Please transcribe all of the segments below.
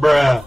Bruh.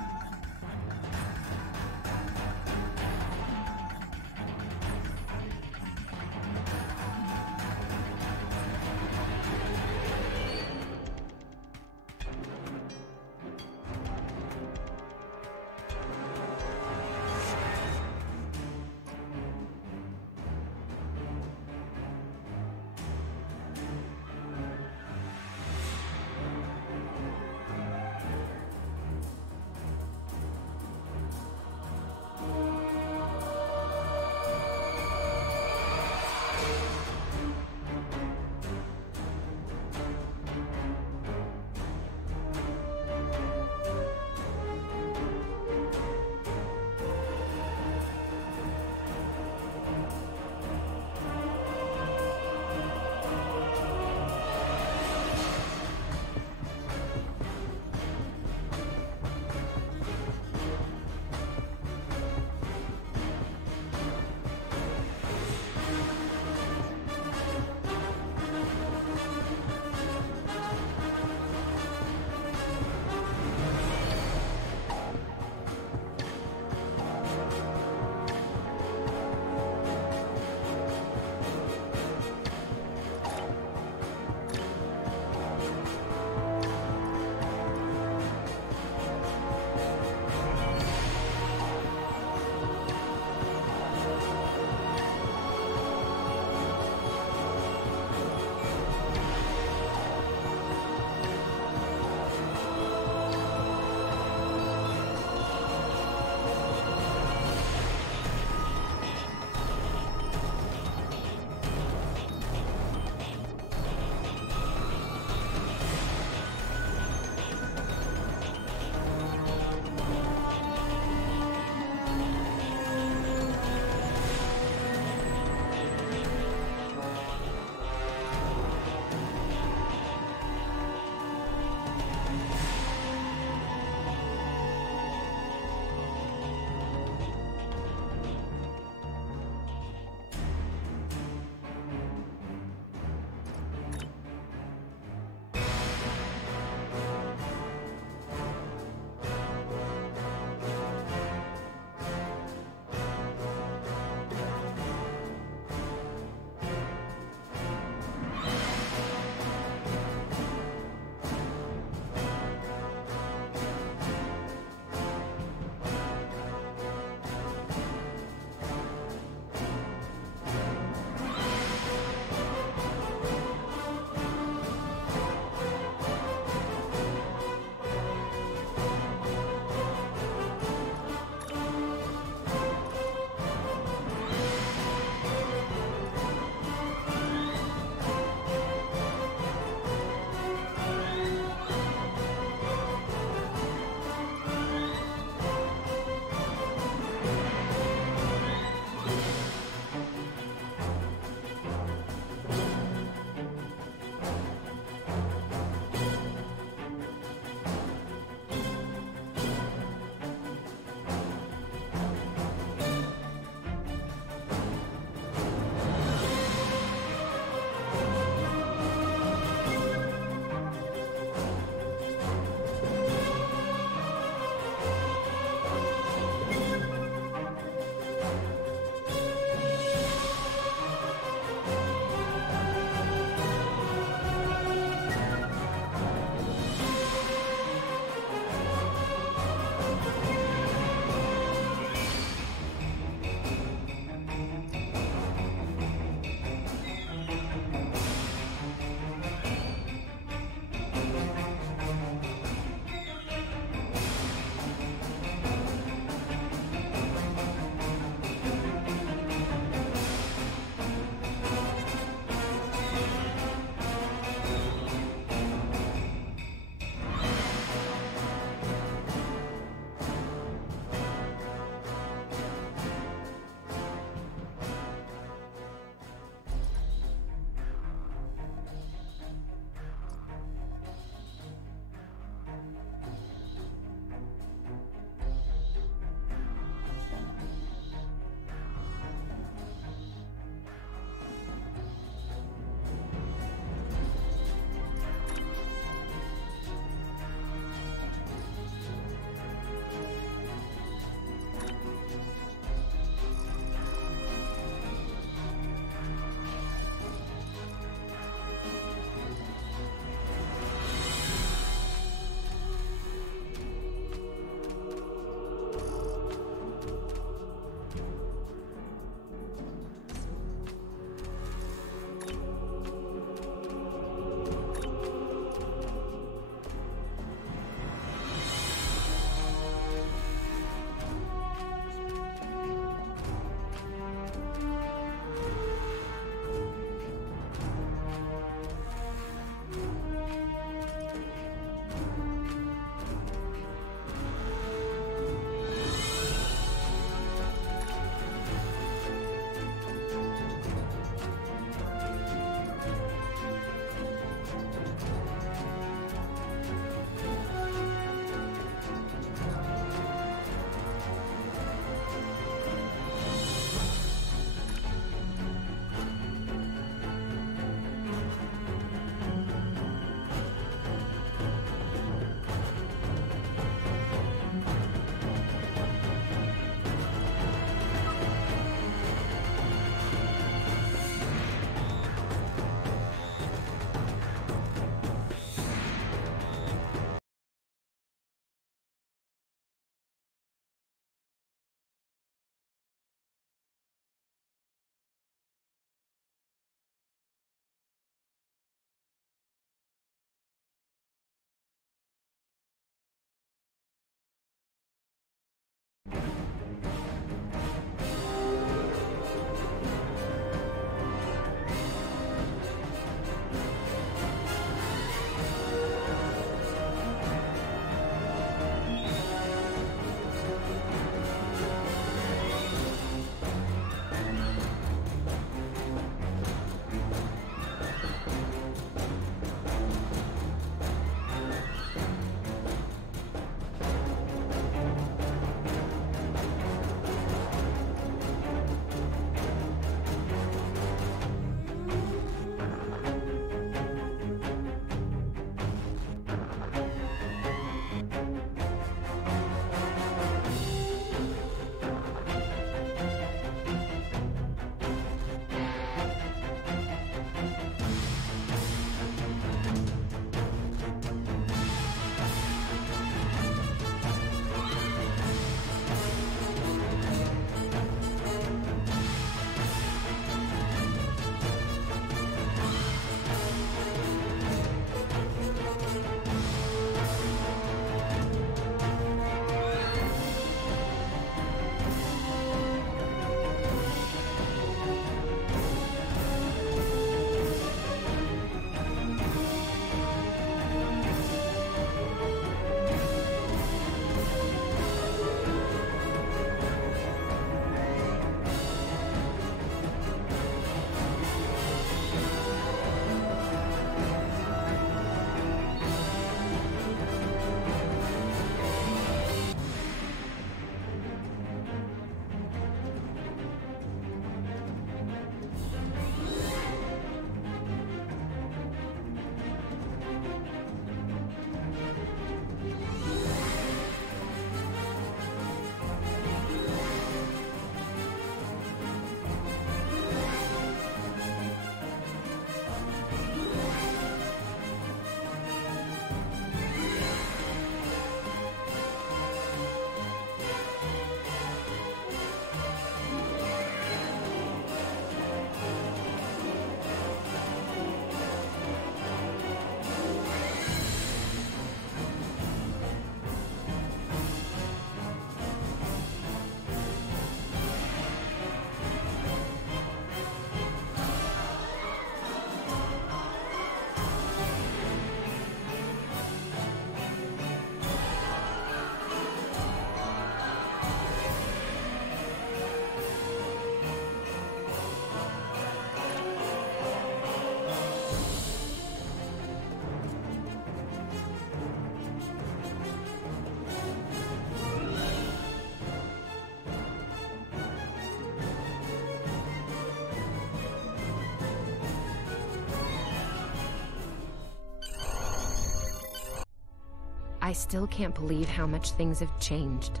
I still can't believe how much things have changed.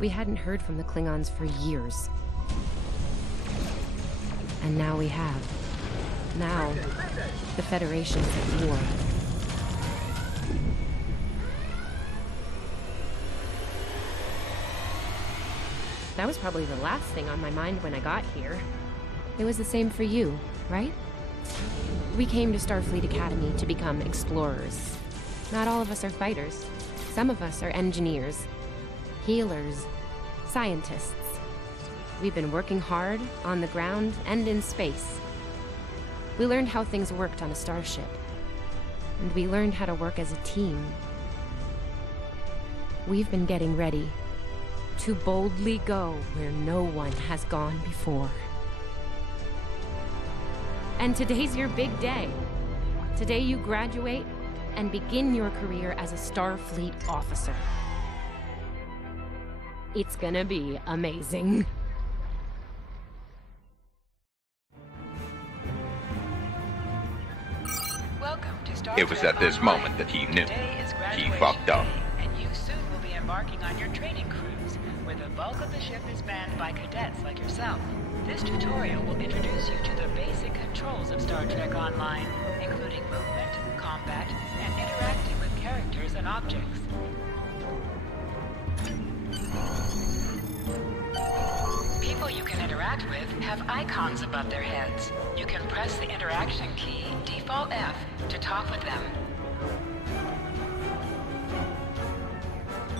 We hadn't heard from the Klingons for years. And now we have. Now, the Federation's at war. That was probably the last thing on my mind when I got here. It was the same for you, right? We came to Starfleet Academy to become explorers. Not all of us are fighters. Some of us are engineers, healers, scientists. We've been working hard on the ground and in space. We learned how things worked on a starship. And we learned how to work as a team. We've been getting ready to boldly go where no one has gone before. And today's your big day. Today you graduate and begin your career as a Starfleet officer. It's gonna be amazing. Welcome to Star It was at this moment that he knew. He fucked up. And you soon will be embarking on your training cruise, where the bulk of the ship is manned by cadets like yourself. This tutorial will introduce you to the basic controls of Star Trek Online, including movement, combat, and interacting with characters and objects. People you can interact with have icons above their heads. You can press the interaction key, default F, to talk with them.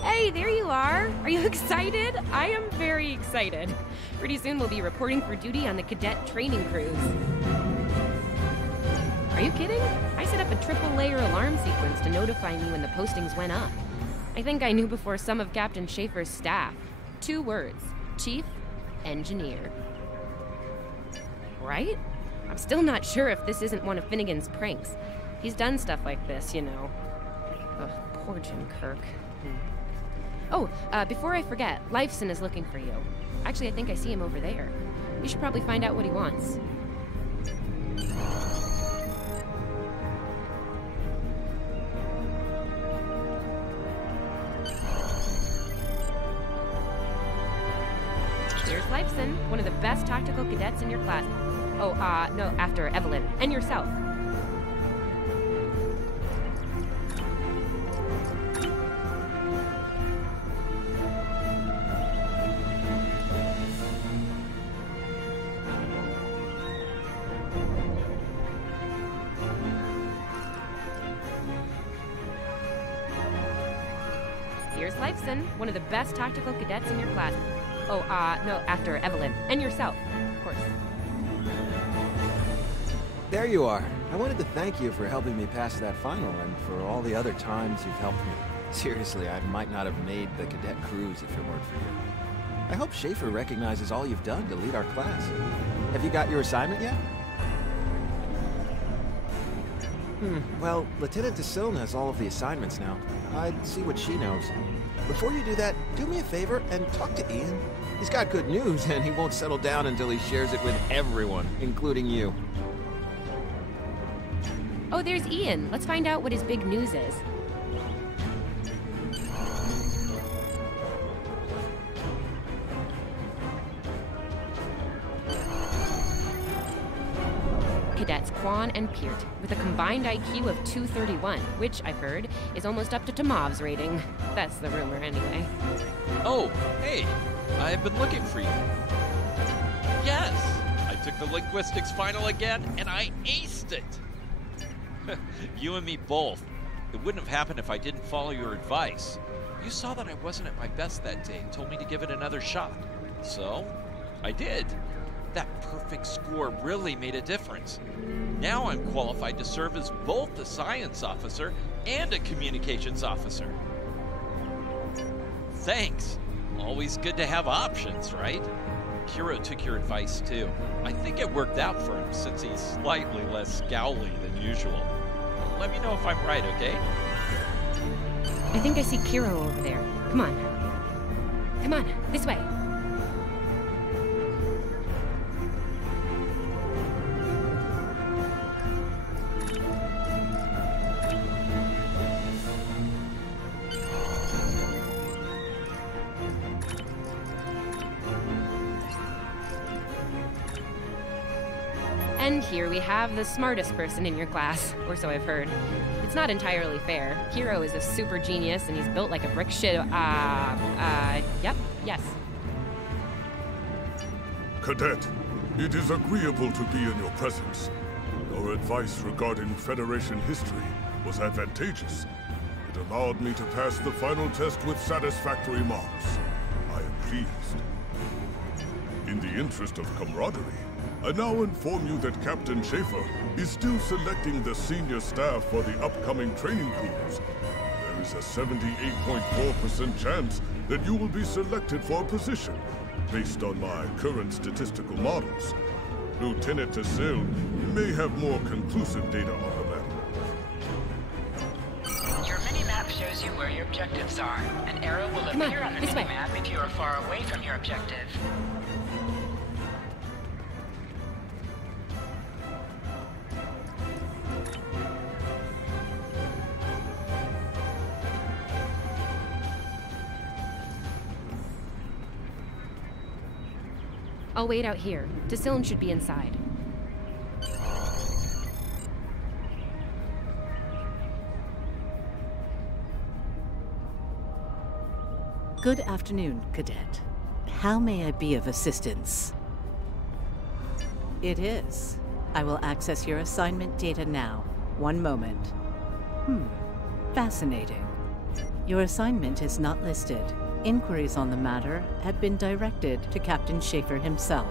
Hey, there you are! Are you excited? I am very excited. Pretty soon we'll be reporting for duty on the cadet training cruise. Are you kidding? I set up a triple-layer alarm sequence to notify me when the postings went up. I think I knew before some of Captain Schaefer's staff. 2 words. Chief Engineer. Right? I'm still not sure if this isn't one of Finnegan's pranks. He's done stuff like this, you know. Ugh, poor Jim Kirk. Oh, before I forget, Lifeson is looking for you. Actually, I think I see him over there. You should probably find out what he wants. Here's Lifeson, one of the best tactical cadets in your class. Oh, no, after Evelyn. And yourself. Here's Lifeson, one of the best tactical cadets in your class. Oh, no, after Evelyn. And yourself, of course. There you are. I wanted to thank you for helping me pass that final and for all the other times you've helped me. Seriously, I might not have made the cadet cruise if it weren't for you. I hope Schaefer recognizes all you've done to lead our class. Have you got your assignment yet? Well, Lieutenant DeSilne has all of the assignments now. I'd see what she knows. Before you do that, do me a favor and talk to Ian. He's got good news, and he won't settle down until he shares it with everyone, including you. Oh, there's Ian. Let's find out what his big news is. Cadets Quan and Peart, with a combined IQ of 231, which, I've heard, is almost up to Tomov's rating. That's the rumor, anyway. Oh, hey, I've been looking for you. Yes, I took the linguistics final again, and I aced it. You and me both. It wouldn't have happened if I didn't follow your advice. You saw that I wasn't at my best that day and told me to give it another shot. So, I did. That perfect score really made a difference. Now I'm qualified to serve as both a science officer and a communications officer. Thanks. Always good to have options, right? Kiro took your advice too. I think it worked out for him since he's slightly less scowly than usual. Let me know if I'm right, okay? I think I see Kiro over there. Come on. Come on, this way. And here we have the smartest person in your class, or so I've heard. It's not entirely fair. Hero is a super genius, and he's built like a brick shit. Yep, yes. Cadet, it is agreeable to be in your presence. Your advice regarding Federation history was advantageous. It allowed me to pass the final test with satisfactory marks. I am pleased. In the interest of camaraderie, I now inform you that Captain Schaefer is still selecting the senior staff for the upcoming training cruise. There is a 78.4% chance that you will be selected for a position, based on my current statistical models. Lieutenant Tassil may have more conclusive data on the matter. Your mini-map shows you where your objectives are. An arrow will appear on the mini-map if you are far away from your objective. I'll wait out here. Tassilm should be inside. Good afternoon, Cadet. How may I be of assistance? It is. I will access your assignment data now. One moment. Fascinating. Your assignment is not listed. Inquiries on the matter have been directed to Captain Schaefer himself.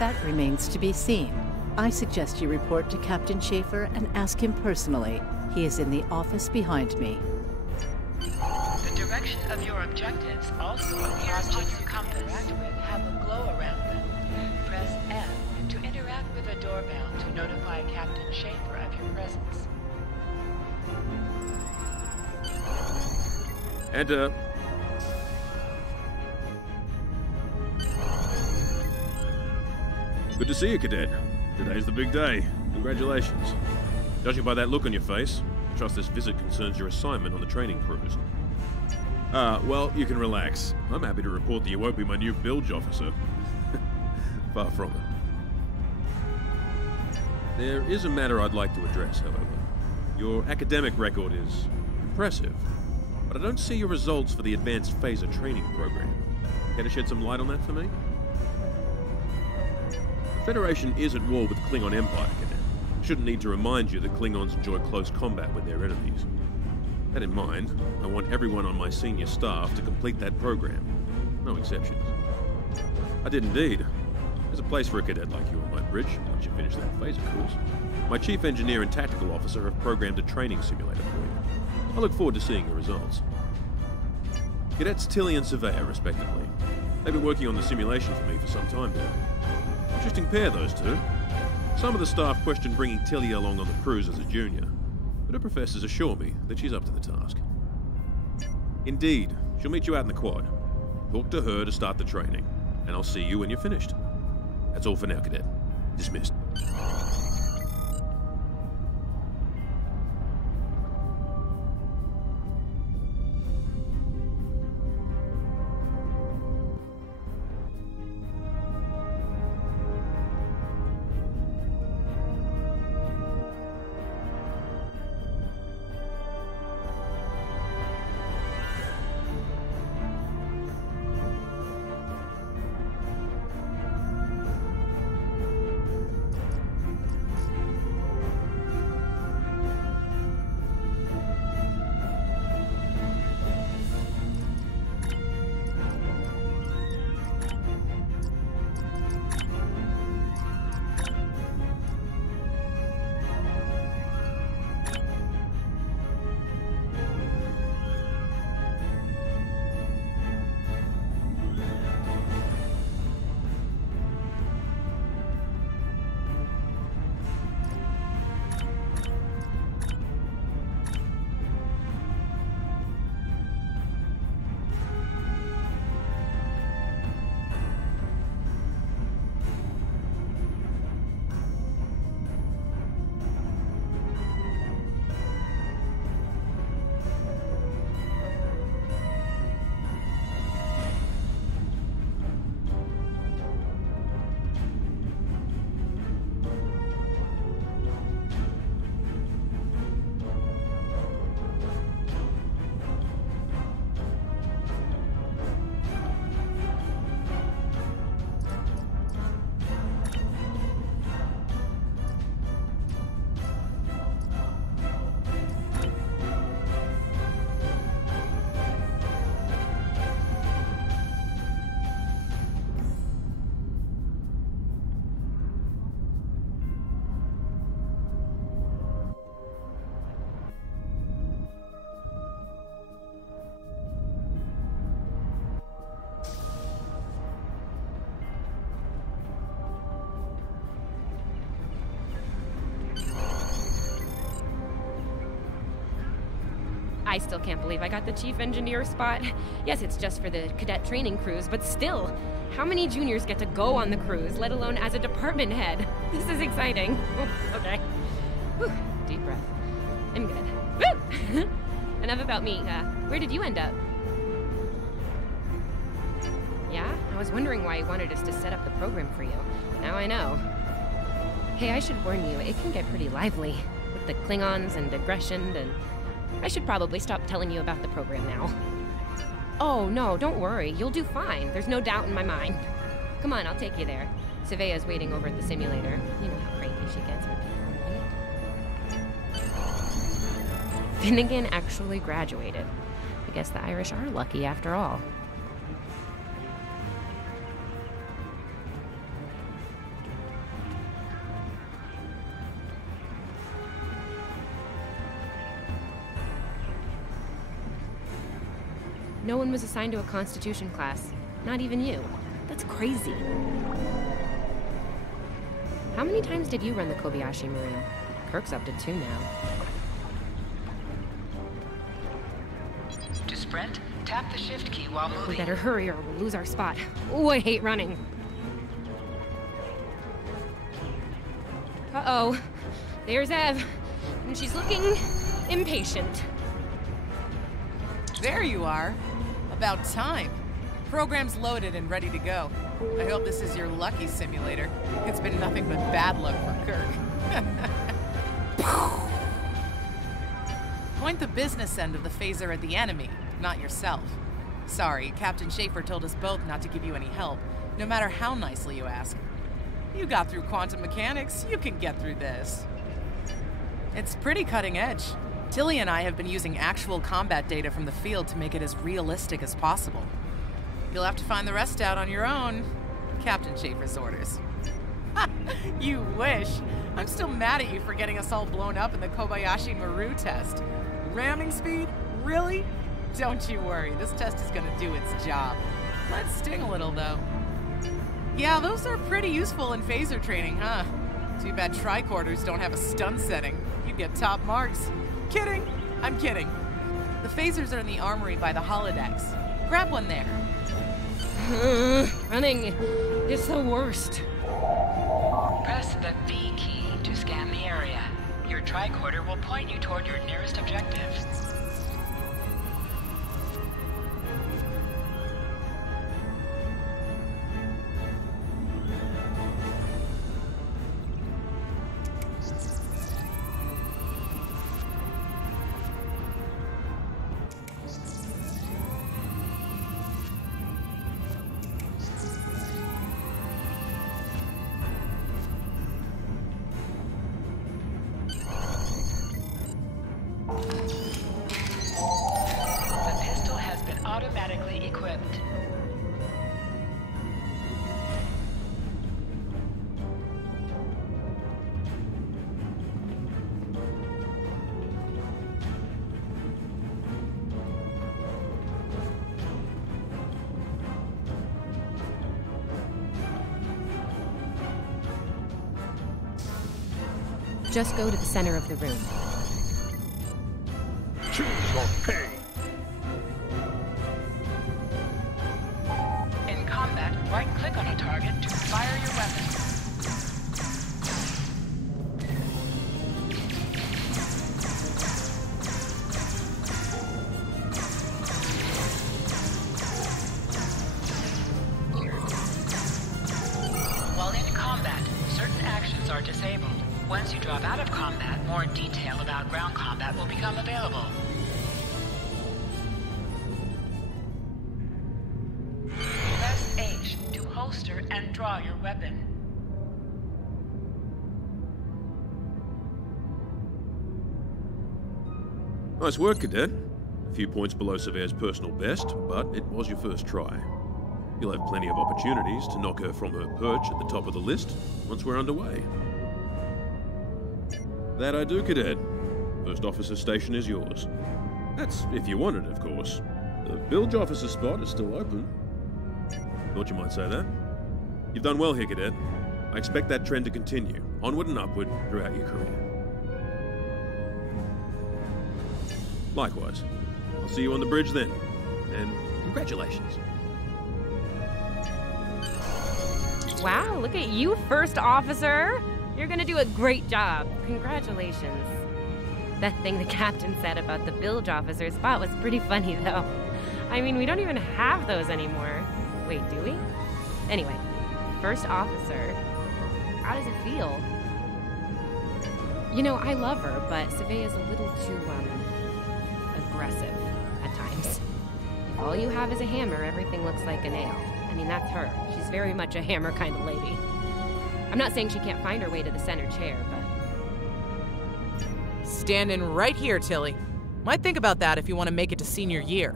That remains to be seen. I suggest you report to Captain Schaefer and ask him personally. He is in the office behind me. The direction of your objectives also appears on your compass. Have a glow around them. Press F to interact with a doorbell to notify Captain Schaefer of your presence. Enter. Good to see you, Cadet. Today's the big day. Congratulations. Judging by that look on your face, I trust this visit concerns your assignment on the training cruise. Well, you can relax. I'm happy to report that you won't be my new bilge officer. Far from it. There is a matter I'd like to address, however. Your academic record is impressive, but I don't see your results for the advanced phaser training program. Care to shed some light on that for me? The Federation is at war with the Klingon Empire, Cadet. Shouldn't need to remind you that Klingons enjoy close combat with their enemies. That in mind, I want everyone on my senior staff to complete that program. No exceptions. I did indeed. There's a place for a cadet like you on my bridge once you finish that phaser course. My chief engineer and tactical officer have programmed a training simulator for you. I look forward to seeing your results. Cadets Tilly and Surveyor, respectively. They've been working on the simulation for me for some time now. Interesting pair, those two. Some of the staff question bringing Tilly along on the cruise as a junior, but her professors assure me that she's up to the task. Indeed, she'll meet you out in the quad. Talk to her to start the training, and I'll see you when you're finished. That's all for now, Cadet. Dismissed. I still can't believe I got the chief engineer spot. Yes, it's just for the cadet training cruise, but still, how many juniors get to go on the cruise, let alone as a department head? This is exciting. Okay. Whew. Deep breath. I'm good. Woo! Enough about me. Where did you end up? Yeah? I was wondering why you wanted us to set up the program for you. Now I know. Hey, I should warn you, it can get pretty lively. With the Klingons and aggression, and I should probably stop telling you about the program now. Oh, no, don't worry. You'll do fine. There's no doubt in my mind. Come on, I'll take you there. Savea's waiting over at the simulator. You know how cranky she gets when people are late. Finnegan actually graduated. I guess the Irish are lucky after all. No one was assigned to a Constitution class. Not even you. That's crazy. How many times did you run the Kobayashi Maru? Kirk's up to 2 now. To sprint, tap the shift key while moving. We better hurry or we'll lose our spot. Oh, I hate running. Uh-oh. There's Ev. And she's looking impatient. There you are. About time. Program's loaded and ready to go. I hope this is your lucky simulator. It's been nothing but bad luck for Kirk. Point the business end of the phaser at the enemy, not yourself. Sorry, Captain Schaefer told us both not to give you any help, no matter how nicely you ask. You got through quantum mechanics, you can get through this. It's pretty cutting edge. Tilly and I have been using actual combat data from the field to make it as realistic as possible. You'll have to find the rest out on your own. Captain Schaefer's orders. You wish. I'm still mad at you for getting us all blown up in the Kobayashi Maru test. Ramming speed? Really? Don't you worry, this test is gonna do its job. Let's sting a little, though. Yeah, those are pretty useful in phaser training, huh? Too bad tricorders don't have a stun setting. You'd get top marks. Kidding! I'm kidding. The phasers are in the armory by the holodecks. Grab one there. Running is the worst. Press the V key to scan the area. Your tricorder will point you toward your nearest objective. Automatically equipped. Just go to the center of the room. Choose your pay. In combat, right-click on a target to fire your weapon. While in combat, certain actions are disabled. Once you drop out of combat, more detail about ground combat will become available. Press H to holster and draw your weapon. Nice work, Cadet. A few points below Severe's personal best, but it was your first try. You'll have plenty of opportunities to knock her from her perch at the top of the list once we're underway. That I do, Cadet. First officer station is yours. That's if you want it, of course. The bilge officer spot is still open. Thought you might say that. You've done well here, Cadet. I expect that trend to continue, onward and upward, throughout your career. Likewise. I'll see you on the bridge then. And congratulations. Wow, look at you, First Officer! You're gonna do a great job. Congratulations. That thing the captain said about the bilge officer's spot was pretty funny, though. I mean, we don't even have those anymore. Wait, do we? Anyway, First Officer, how does it feel? You know, I love her, but Savea's a little too, aggressive at times. If all you have is a hammer, everything looks like a nail. I mean, that's her. She's very much a hammer kind of lady. I'm not saying she can't find her way to the center chair, but... Standing right here, Tilly. Might think about that if you want to make it to senior year.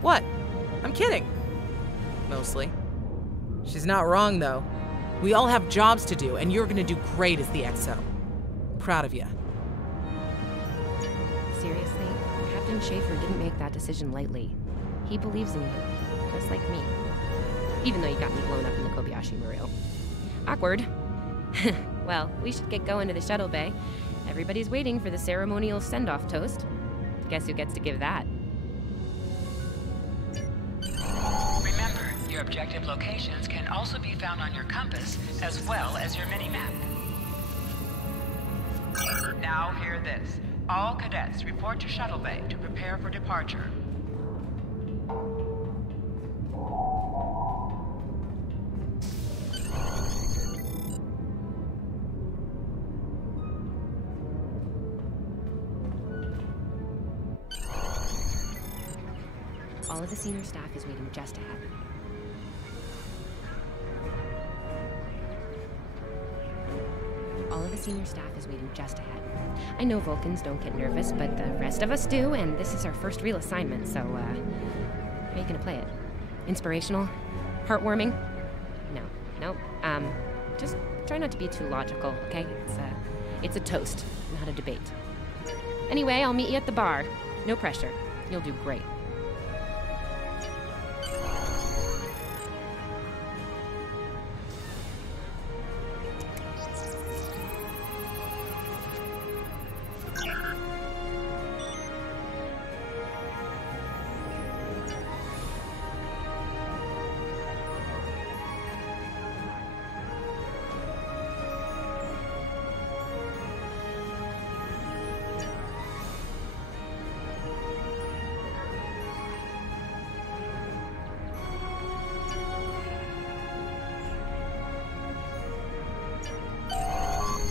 What? I'm kidding. Mostly. She's not wrong, though. We all have jobs to do, and you're gonna do great as the XO. Proud of you. Seriously, Captain Schaefer didn't make that decision lightly. He believes in you, just like me. Even though you got me blown up in the Kobayashi Maru. Awkward. Well, we should get going to the shuttle bay. Everybody's waiting for the ceremonial send-off toast. Guess who gets to give that? Remember, your objective locations can also be found on your compass, as well as your mini-map. Now hear this. All cadets report to shuttle bay to prepare for departure. All of the senior staff is waiting just ahead. All of the senior staff is waiting just ahead. I know Vulcans don't get nervous, but the rest of us do, and this is our first real assignment, so, how are you gonna play it? Inspirational? Heartwarming? No. Just try not to be too logical, okay? It's a toast, not a debate. Anyway, I'll meet you at the bar. No pressure. You'll do great.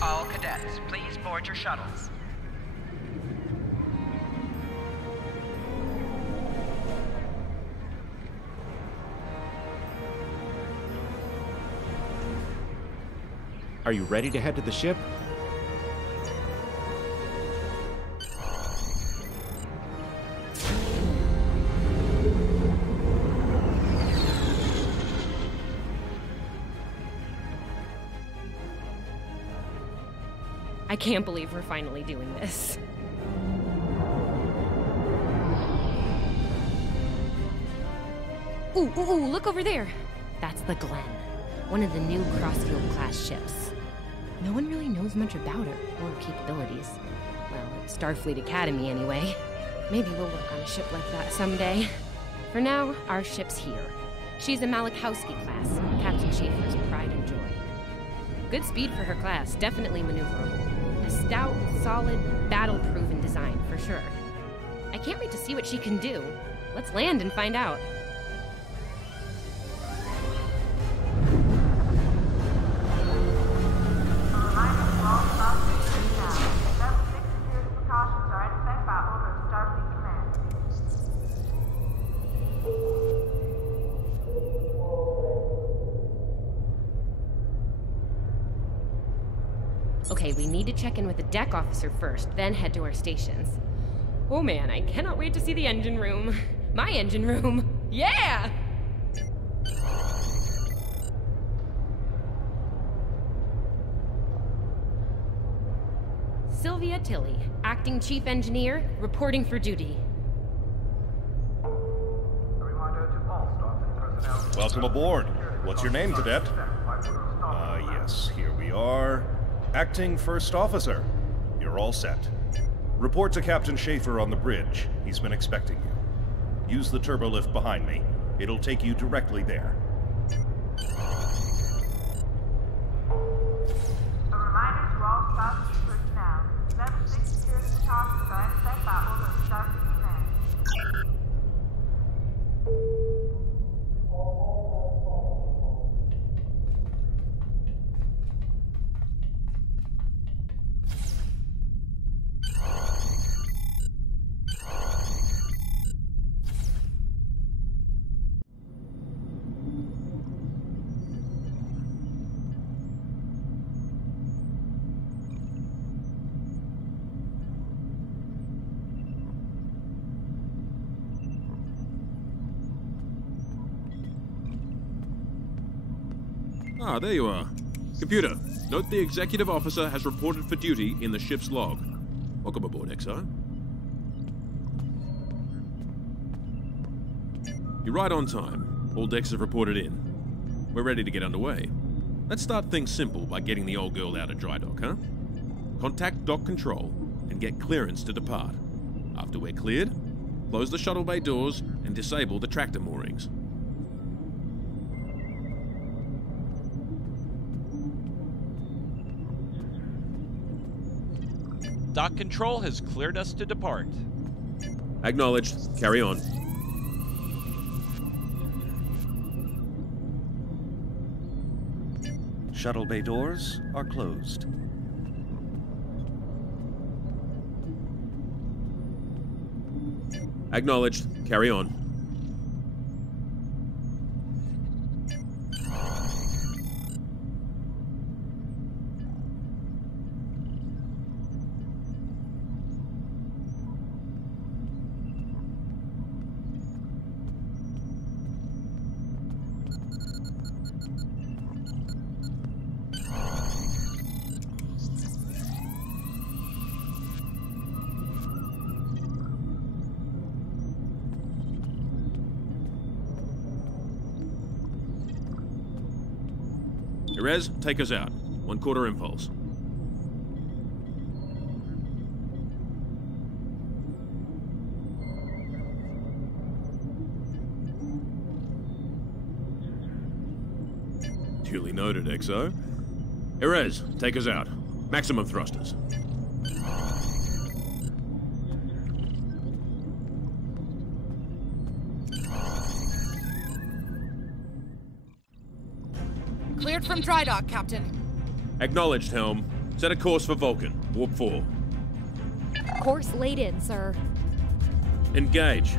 All cadets, please board your shuttles. Are you ready to head to the ship? I can't believe we're finally doing this. Ooh, look over there. That's the Glen, one of the new Crossfield-class ships. No one really knows much about her or her capabilities. Well, at Starfleet Academy anyway. Maybe we'll work on a ship like that someday. For now, our ship's here. She's a Malachowski class, Captain Schaefer's pride and joy. Good speed for her class, definitely maneuverable. A stout, solid, battle-proven design, for sure. I can't wait to see what she can do. Let's land and find out. Okay, we need to check in with the deck officer first, then head to our stations. Oh man, I cannot wait to see the engine room. My engine room. Yeah! Sylvia Tilly, acting chief engineer, reporting for duty. Welcome aboard. What's your name, cadet? Yes, here we are. Acting First Officer. You're all set. Report to Captain Schaefer on the bridge. He's been expecting you. Use the turbolift behind me. It'll take you directly there. A reminder to all Starfleet personnel. Level 6 security precautions are in effect by order of Starfleet Command. Ah, there you are. Computer, note the executive officer has reported for duty in the ship's log. Welcome aboard, XO. You're right on time. All decks have reported in. We're ready to get underway. Let's start things simple by getting the old girl out of dry dock, huh? Contact dock control and get clearance to depart. After we're cleared, close the shuttle bay doors and disable the tractor moorings. Dock control has cleared us to depart. Acknowledged. Carry on. Shuttle bay doors are closed. Acknowledged. Carry on. Perez, take us out. 1/4 impulse. Duly noted, XO. Perez, take us out. Maximum thrusters. Cleared from dry dock, Captain. Acknowledged, Helm. Set a course for Vulcan. Warp 4. Course laid in, sir. Engage.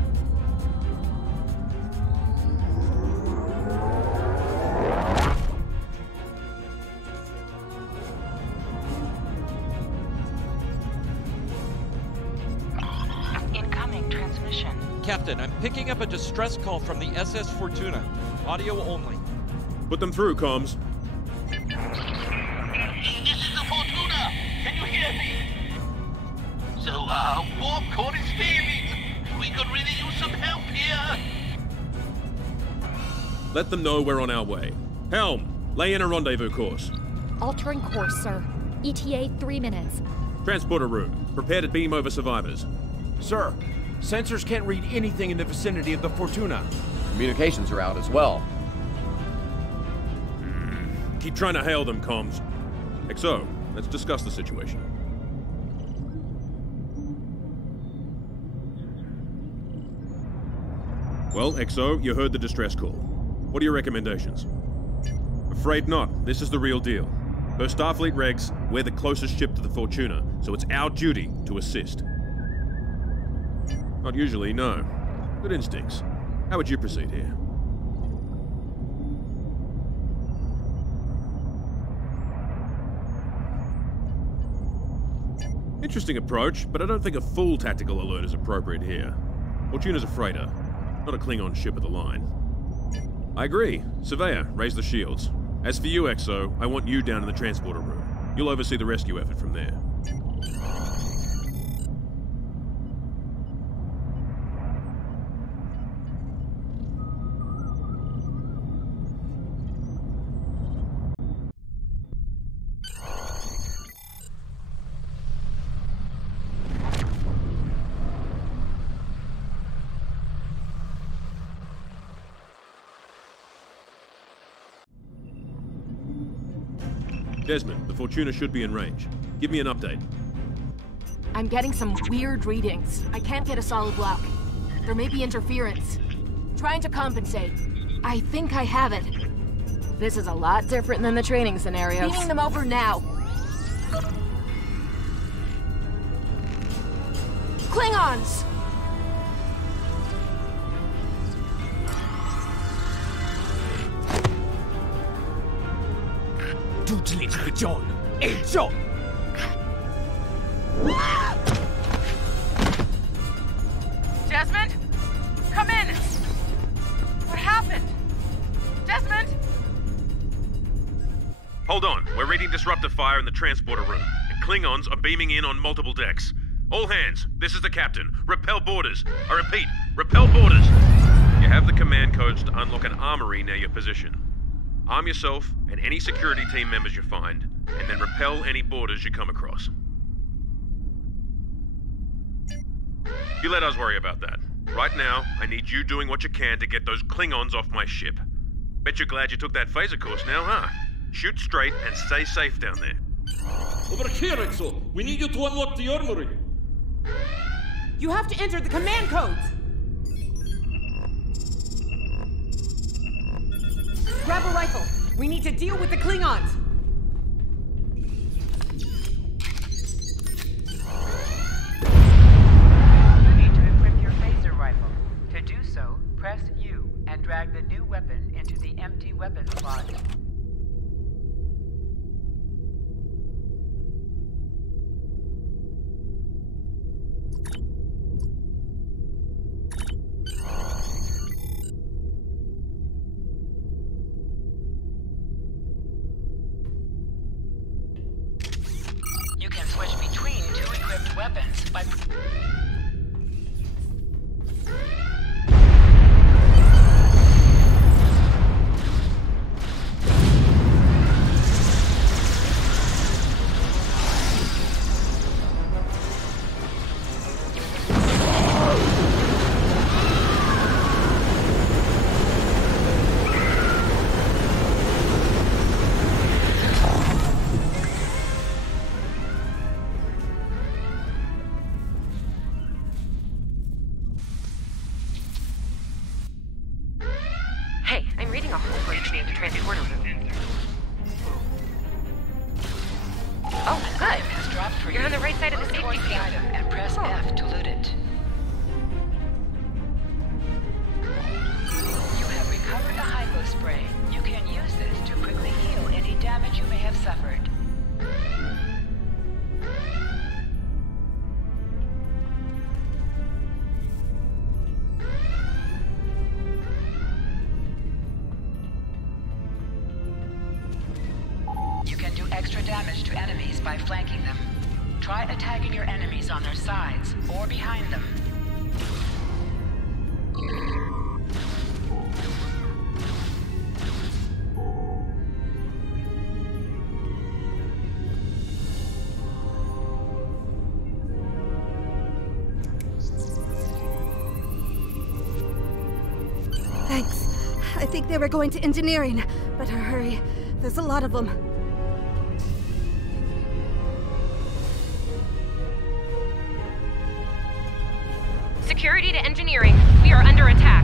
Incoming transmission. Captain, I'm picking up a distress call from the SS Fortuna. Audio only. Put them through, comms. This is the Fortuna! Can you hear me? So, warp core is failing. We could really use some help here. Let them know we're on our way. Helm, lay in a rendezvous course. Altering course, sir. ETA 3 minutes. Transporter room. Prepare to beam over survivors. Sir, sensors can't read anything in the vicinity of the Fortuna. Communications are out as well. Keep trying to hail them, comms. XO, let's discuss the situation. Well, XO, you heard the distress call. What are your recommendations? Afraid not. This is the real deal. Per Starfleet regs, we're the closest ship to the Fortuna, so it's our duty to assist. Not usually, no. Good instincts. How would you proceed here? Interesting approach, but I don't think a full tactical alert is appropriate here. Fortuna's a freighter, not a Klingon ship of the line. I agree. Surveyor, raise the shields. As for you, XO, I want you down in the transporter room. You'll oversee the rescue effort from there. Desmond, the Fortuna should be in range. Give me an update. I'm getting some weird readings. I can't get a solid lock. There may be interference. Trying to compensate. I think I have it. This is a lot different than the training scenarios. Beaming them over now. Klingons! Desmond? Come in! What happened? Desmond? Hold on. We're reading disruptor fire in the transporter room, and Klingons are beaming in on multiple decks. All hands, this is the captain. Repel boarders. I repeat, repel boarders. You have the command codes to unlock an armory near your position. Arm yourself and any security team members you find, and then repel any boarders you come across. You let us worry about that. Right now, I need you doing what you can to get those Klingons off my ship. Bet you're glad you took that phaser course now, huh? Shoot straight and stay safe down there. Over here, Exo. We need you to unlock the armory. You have to enter the command codes! Grab a rifle. We need to deal with the Klingons. You need to equip your phaser rifle. To do so, press U and drag the new weapon into the empty weapon slot. You can switch between two equipped weapons by... Hey, I'm reading a whole bunch in the transporter room. Oh, good. You're on the right side of the safety field. And press F to loot it. You have recovered a hypo spray. You can use this to quickly heal any damage you may have suffered. You can do extra damage to enemies by flanking them. Try attacking your enemies on their sides or behind them. Thanks. I think they were going to engineering. Better hurry. There's a lot of them. Security to engineering. We are under attack.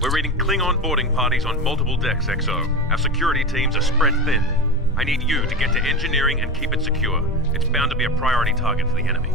We're reading Klingon boarding parties on multiple decks, XO. Our security teams are spread thin. I need you to get to engineering and keep it secure. It's bound to be a priority target for the enemy.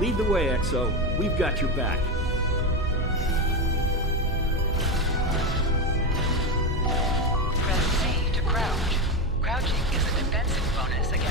Lead the way, XO. We've got your back. Press C to crouch. Crouching is a defensive bonus against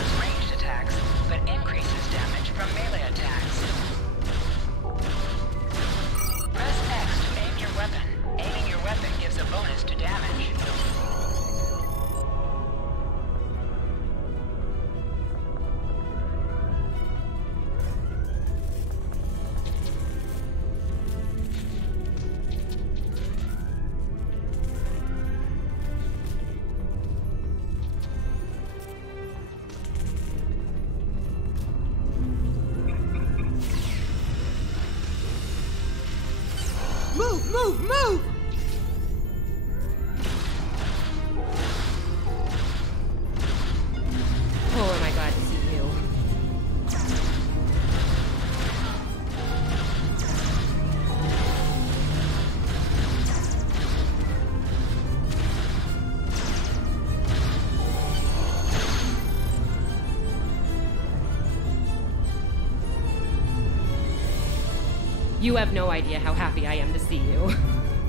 You have no idea how happy I am to see you.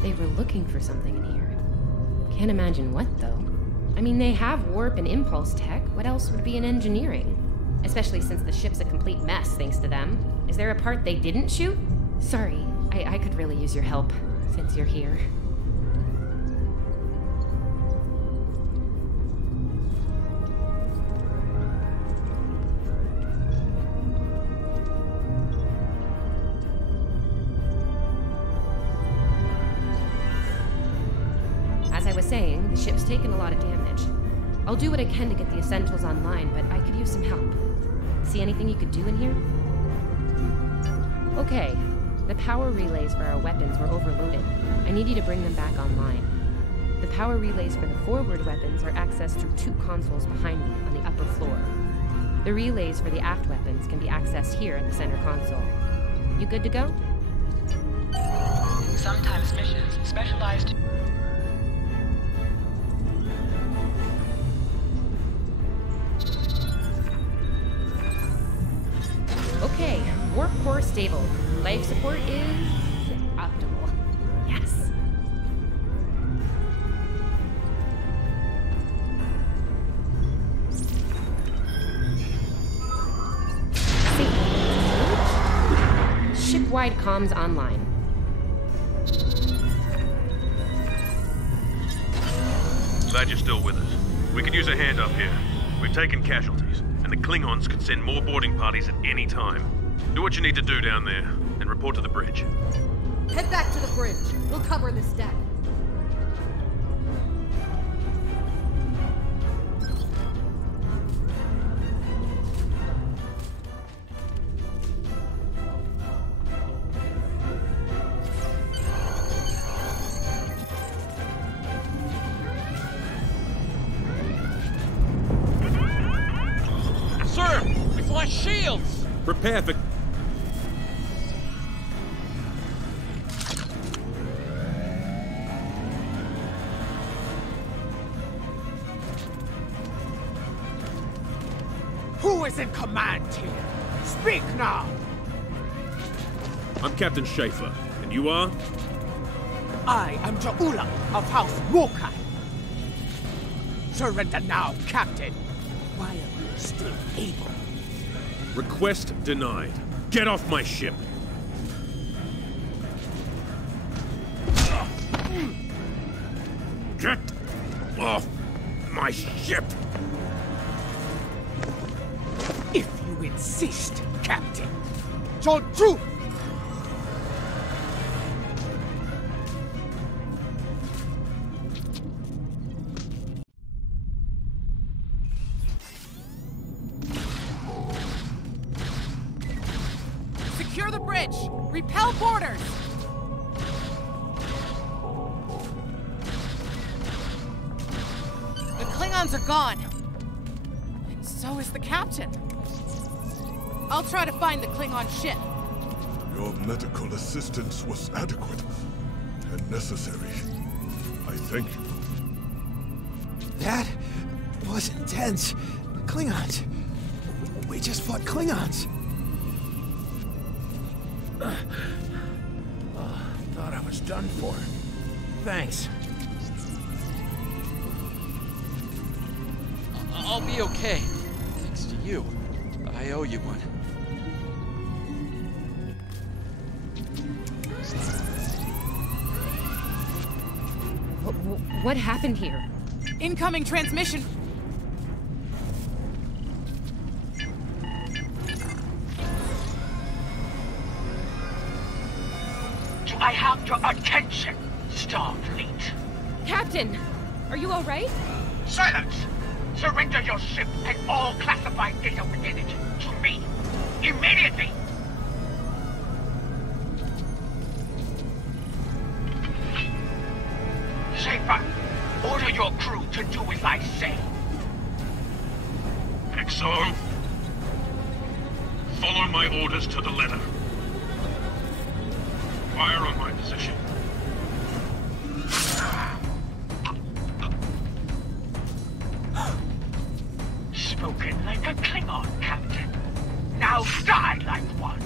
They were looking for something in here. Can't imagine what, though. I mean, they have warp and impulse tech. What else would be in engineering? Especially since the ship's a complete mess, thanks to them. Is there a part they didn't shoot? Sorry, I could really use your help, since you're here. As I was saying, the ship's taken a lot of damage. I'll do what I can to get the essentials online, but I could use some help. See anything you could do in here? Okay. The power relays for our weapons were overloaded. I need you to bring them back online. The power relays for the forward weapons are accessed through 2 consoles behind me on the upper floor. The relays for the aft weapons can be accessed here at the center console. You good to go? Sometimes missions specialized. Okay, warp core stable. Life support is optimal. Yes. Ship-wide comms online. Glad you're still with us. We could use a hand up here. We've taken casualties, and the Klingons can send more boarding parties at any time. Do what you need to do down there, and report to the bridge. Head back to the bridge. We'll cover this deck. Sir, we flash shields! Prepare for... Who is in command here? Speak now! I'm Captain Schaefer, and you are? I am Ja'ula of House Wokai. Surrender now, Captain, while you're still able. Request denied. Get off my ship! Get off my ship! If you insist, Captain. Joju! Secure the bridge! Repel boarders! The Klingons are gone. And so is the captain. I'll try to find the Klingon ship. Your medical assistance was adequate and necessary. I thank you. That was intense. Klingons. We just fought Klingons. Thought I was done for. Thanks. I'll be okay. Thanks to you. I owe you one. What happened here? Incoming transmission. Do I have your attention, Starfleet? Captain! Are you alright? Silence! Surrender your ship and all classified data within it to me. Immediately! Schaefer, order your crew to do as I say. XO, follow my orders to the letter. Fire on my position. Spoken like a Klingon, Captain. Now die like one.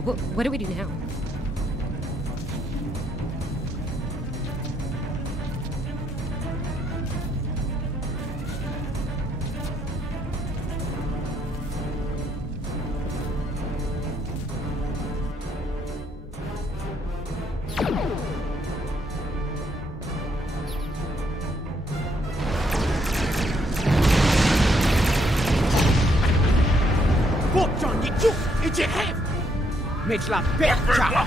What do we do now? Mit la peccia!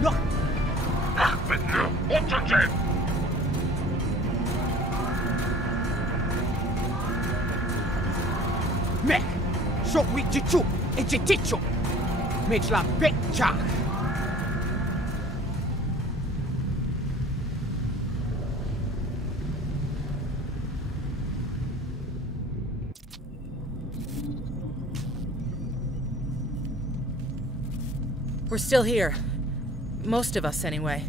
No! Mech! So we jichu! It's a ticho! Mit la peccia! We're still here. Most of us, anyway.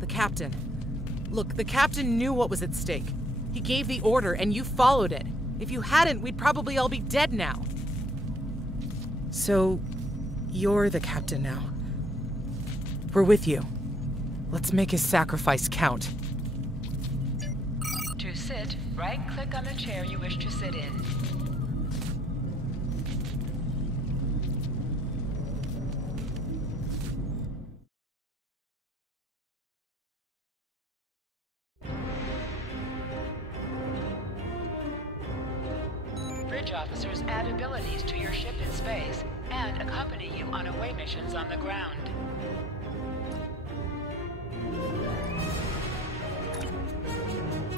The captain. Look, the captain knew what was at stake. He gave the order, and you followed it. If you hadn't, we'd probably all be dead now. So, you're the captain now. We're with you. Let's make his sacrifice count. To sit, right-click on the chair you wish to sit in. Bridge officers add abilities to your ship in space and accompany you on away missions on the ground.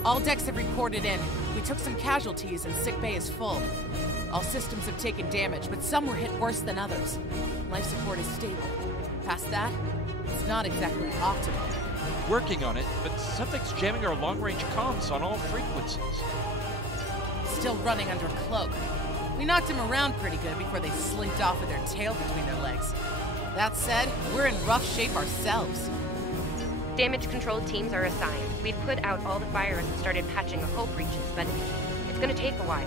All decks have reported in. We took some casualties and sick bay is full. All systems have taken damage, but some were hit worse than others. Life support is stable. Past that, it's not exactly optimal. Working on it, but something's jamming our long-range comms on all frequencies. Still running under cloak. We knocked him around pretty good before they slinked off with their tail between their legs. That said, we're in rough shape ourselves. Damage control teams are assigned. We've put out all the fires and started patching the hull breaches, but it's gonna take a while.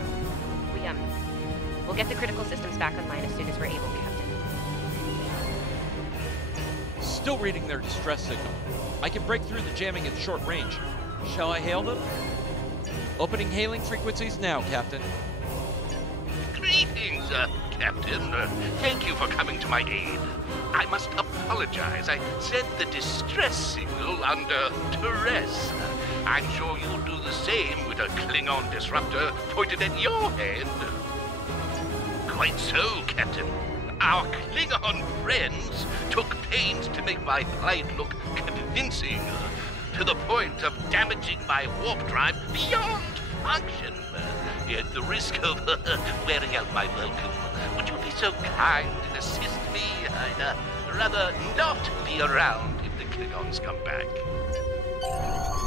We'll get the critical systems back online as soon as we're able, Captain. Still reading their distress signal. I can break through the jamming at short range. Shall I hail them? Opening hailing frequencies now, Captain. Greetings, Captain. Thank you for coming to my aid. I must apologize. I sent the distress signal under duress. I'm sure you'll do the same with a Klingon disruptor pointed at your head. Quite so, Captain. Our Klingon friends took pains to make my plight look convincing, to the point of damaging my warp drive beyond function. At the risk of wearing out my welcome, would you be so kind and assist me? I'd rather not be around if the Klingons come back.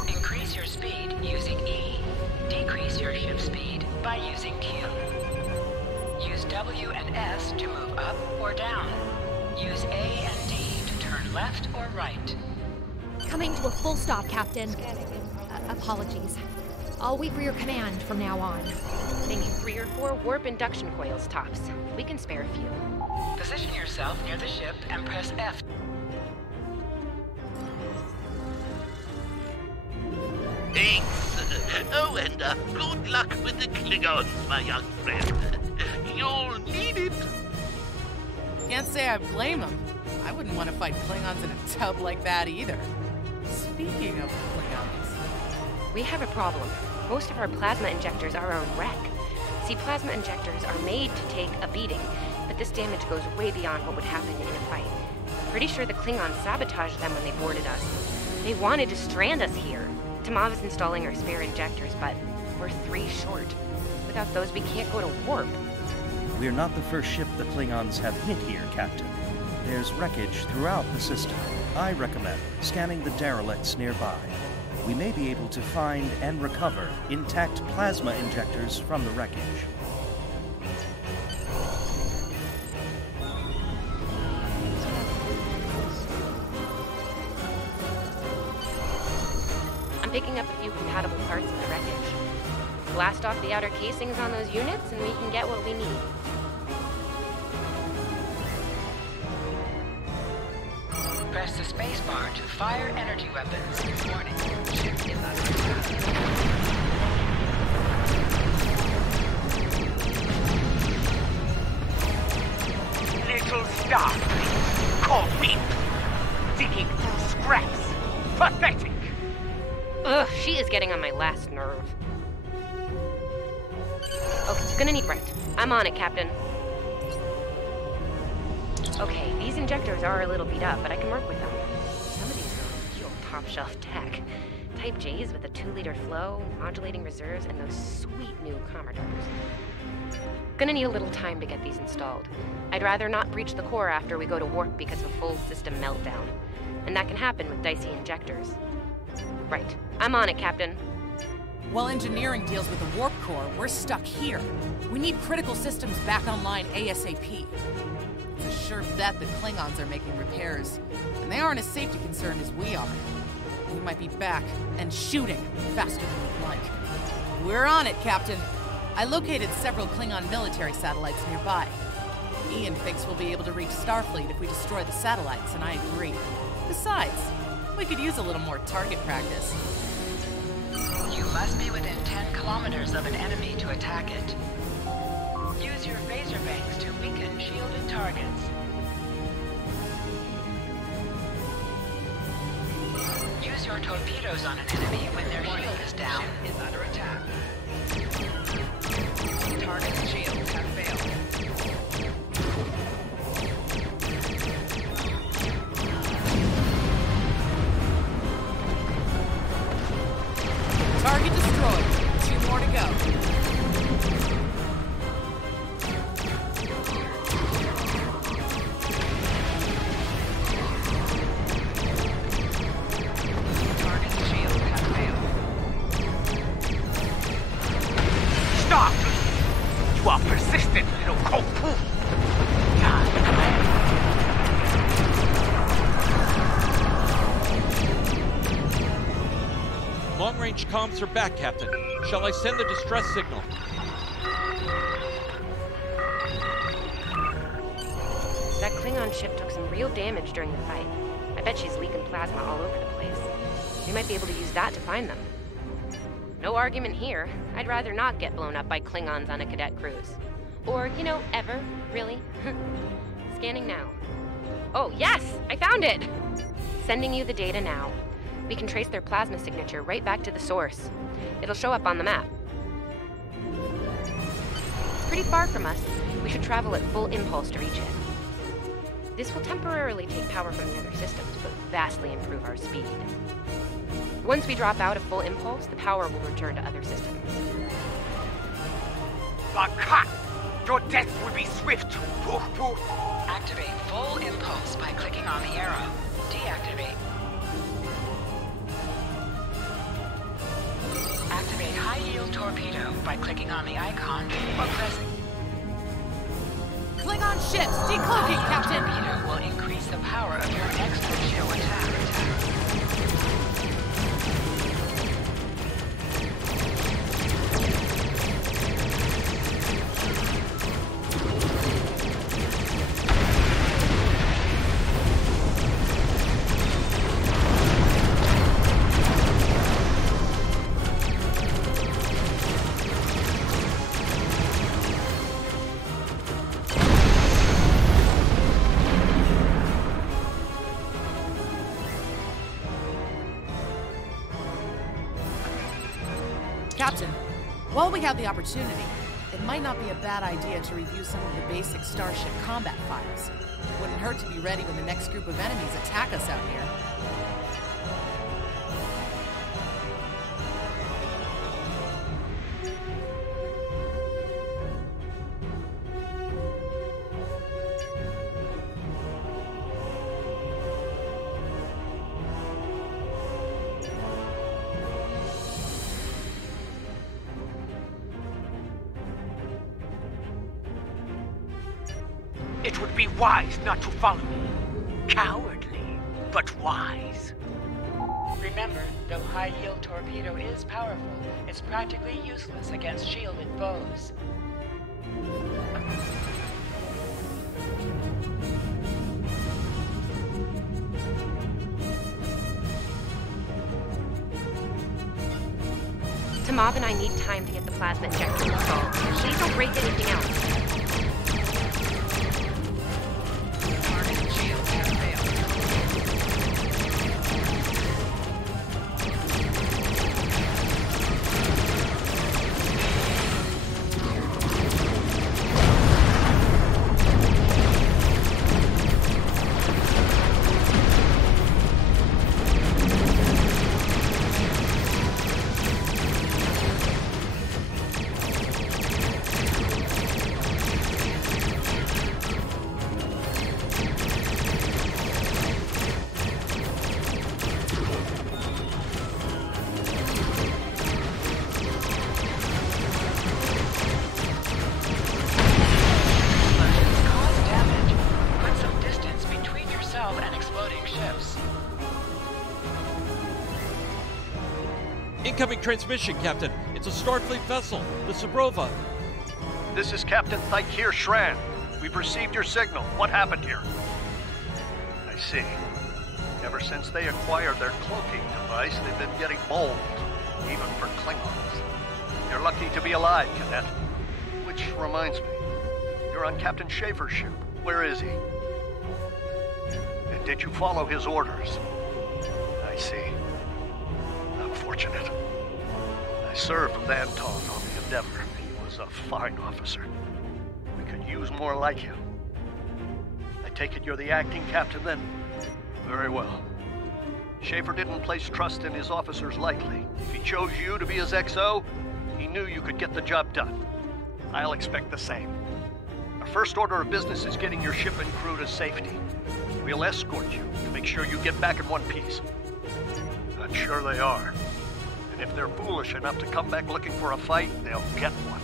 Increase your speed using E. Decrease your ship speed by using Q. Use W and S to move up or down. Use A and D to turn left or right. Coming to a full stop, Captain. Apologies. I'll wait for your command from now on. They need 3 or 4 warp induction coils tops. We can spare a few. Position yourself near the ship and press F. Thanks. Oh, and good luck with the Klingons, my young friend. You'll need it. Can't say I blame them. I wouldn't want to fight Klingons in a tub like that either. Speaking of Klingons... We have a problem. Most of our plasma injectors are a wreck. See, plasma injectors are made to take a beating, but this damage goes way beyond what would happen in a fight. Pretty sure the Klingons sabotaged them when they boarded us. They wanted to strand us here. Tamav is installing our spare injectors, but we're 3 short. Without those, we can't go to warp. We're not the first ship the Klingons have hit here, Captain. There's wreckage throughout the system. I recommend scanning the derelicts nearby. We may be able to find and recover intact plasma injectors from the wreckage. I'm picking up a few compatible parts in the wreckage. Blast off the outer casings on those units and we can get what we need. Press the spacebar to fire energy weapons. Warning, ship is under attack. Little Starfleet, caught me, digging through scraps. Pathetic. Ugh, she is getting on my last nerve. Okay, gonna need Brent. I'm on it, Captain. Okay, these injectors are a little beat up, but I can work with them. Some of these are real top-shelf tech. Type J's with a 2-liter flow, modulating reserves, and those sweet new Commodores. Gonna need a little time to get these installed. I'd rather not breach the core after we go to warp because of a full system meltdown. And that can happen with dicey injectors. Right. I'm on it, Captain. While engineering deals with the warp core, we're stuck here. We need critical systems back online ASAP. It's a sure bet the Klingons are making repairs, and they aren't as safety concerned as we are. We might be back and shooting faster than we'd like. We're on it, Captain. I located several Klingon military satellites nearby. Ian thinks we'll be able to reach Starfleet if we destroy the satellites, and I agree. Besides, we could use a little more target practice. You must be within 10 kilometers of an enemy to attack it. Use your phaser banks to weaken shielded targets. Use your torpedoes on an enemy when their shield is down. Is under attack. Target's shields have failed. Target destroyed. 2 more to go. Target's shields have failed. Starfleet! You are persistent, little cold-poo! Long-range comms are back, Captain. Shall I send the distress signal? That Klingon ship took some real damage during the fight. I bet she's leaking plasma all over the place. We might be able to use that to find them. No argument here. I'd rather not get blown up by Klingons on a cadet cruise. Or, you know, ever, really. Scanning now. Oh, yes! I found it! Sending you the data now. We can trace their plasma signature right back to the source. It'll show up on the map. It's pretty far from us. We should travel at full impulse to reach it. This will temporarily take power from the other systems, but vastly improve our speed. Once we drop out of full impulse, the power will return to other systems. Baka! Your death will be swift! Poof, poof! Activate full impulse by clicking on the arrow. Deactivate. Activate high-yield torpedo by clicking on the icon or pressing. Klingon ships, decloaking, Captain! Torpedo will increase the power of your next torpedo attack. Captain, while we have the opportunity, it might not be a bad idea to review some of the basic Starship combat files. Wouldn't hurt to be ready when the next group of enemies attack us out here. It would be wise not to follow me. Cowardly, but wise. Remember, though high-yield torpedo is powerful, it's practically useless against shielded foes. Samav and I need time to get the plasma injector installed. Please don't break anything else. Target shields have failed. Incoming transmission, Captain. It's a Starfleet vessel, the Sabrova. This is Captain Thykir Shran. We've received your signal. What happened here? I see. Ever since they acquired their cloaking device, they've been getting bold, even for Klingons. You're lucky to be alive, Cadet. Which reminds me, you're on Captain Schaefer's ship. Where is he? And did you follow his orders? I see. Unfortunate. I served with Anton on the Endeavor. He was a fine officer. We could use more like him. I take it you're the acting captain then? Very well. Schaefer didn't place trust in his officers lightly. If he chose you to be his XO, he knew you could get the job done. I'll expect the same. Our first order of business is getting your ship and crew to safety. We'll escort you to make sure you get back in one piece. I'm sure they are. And if they're foolish enough to come back looking for a fight, they'll get one.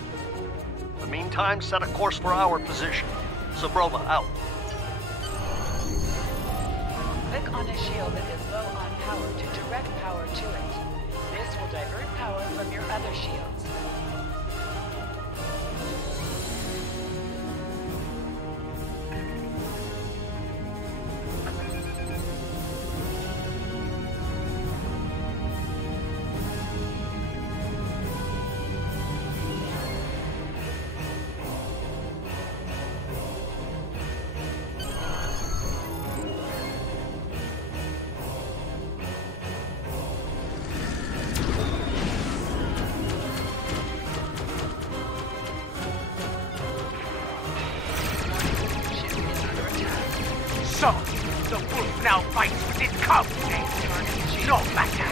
In the meantime, set a course for our position. Sabrova, out. Click on a shield that is low on power to direct power to it. This will divert power from your other shields. So, the wolf now fights with its cubs, eh? No matter.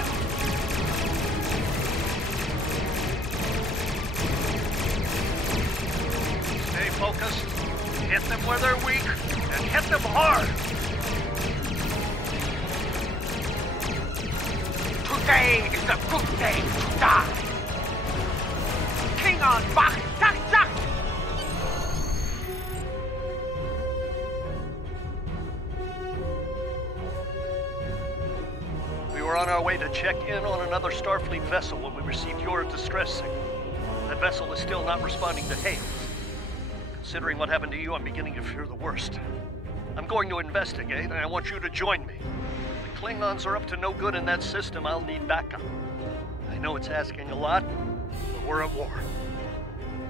Stay focused, hit them where they're weak, and hit them hard. Today is a good day to die. Klingon Bach, tak, tak. We were on our way to check in on another Starfleet vessel when we received your distress signal. That vessel is still not responding to hails. Considering what happened to you, I'm beginning to fear the worst. I'm going to investigate, and I want you to join me. If the Klingons are up to no good in that system, I'll need backup. I know it's asking a lot, but we're at war.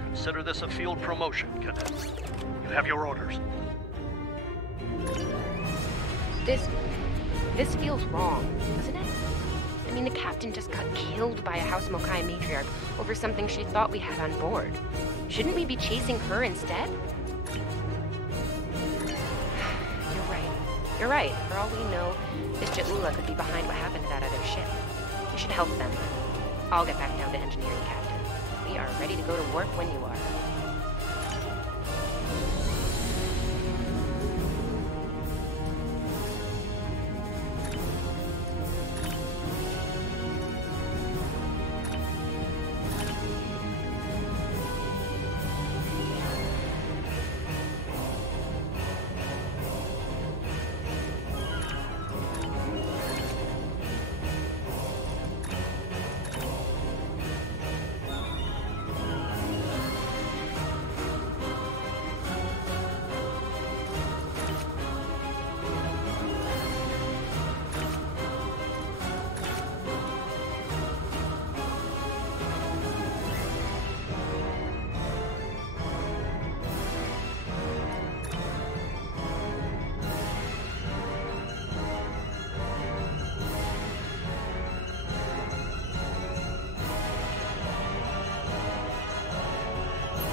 Consider this a field promotion, Cadet. You have your orders. This feels wrong, doesn't it? I mean, the captain just got killed by a House Mokai matriarch over something she thought we had on board. Shouldn't we be chasing her instead? You're right. For all we know, this Ja'ula could be behind what happened to that other ship. We should help them. I'll get back down to engineering, Captain. We are ready to go to warp when you are.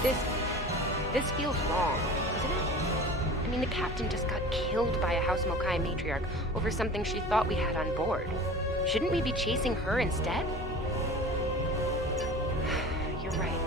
This feels wrong, doesn't it? I mean, the captain just got killed by a House Mokai matriarch over something she thought we had on board. Shouldn't we be chasing her instead? You're right.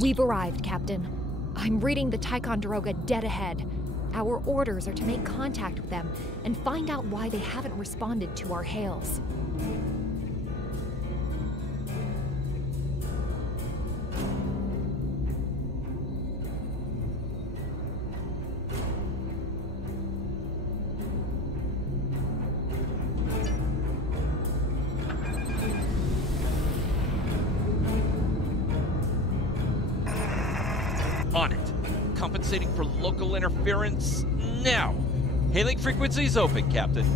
We've arrived, Captain. I'm reading the Ticonderoga dead ahead. Our orders are to make contact with them and find out why they haven't responded to our hails. On it. Compensating for local interference now. Hailing frequencies open, Captain.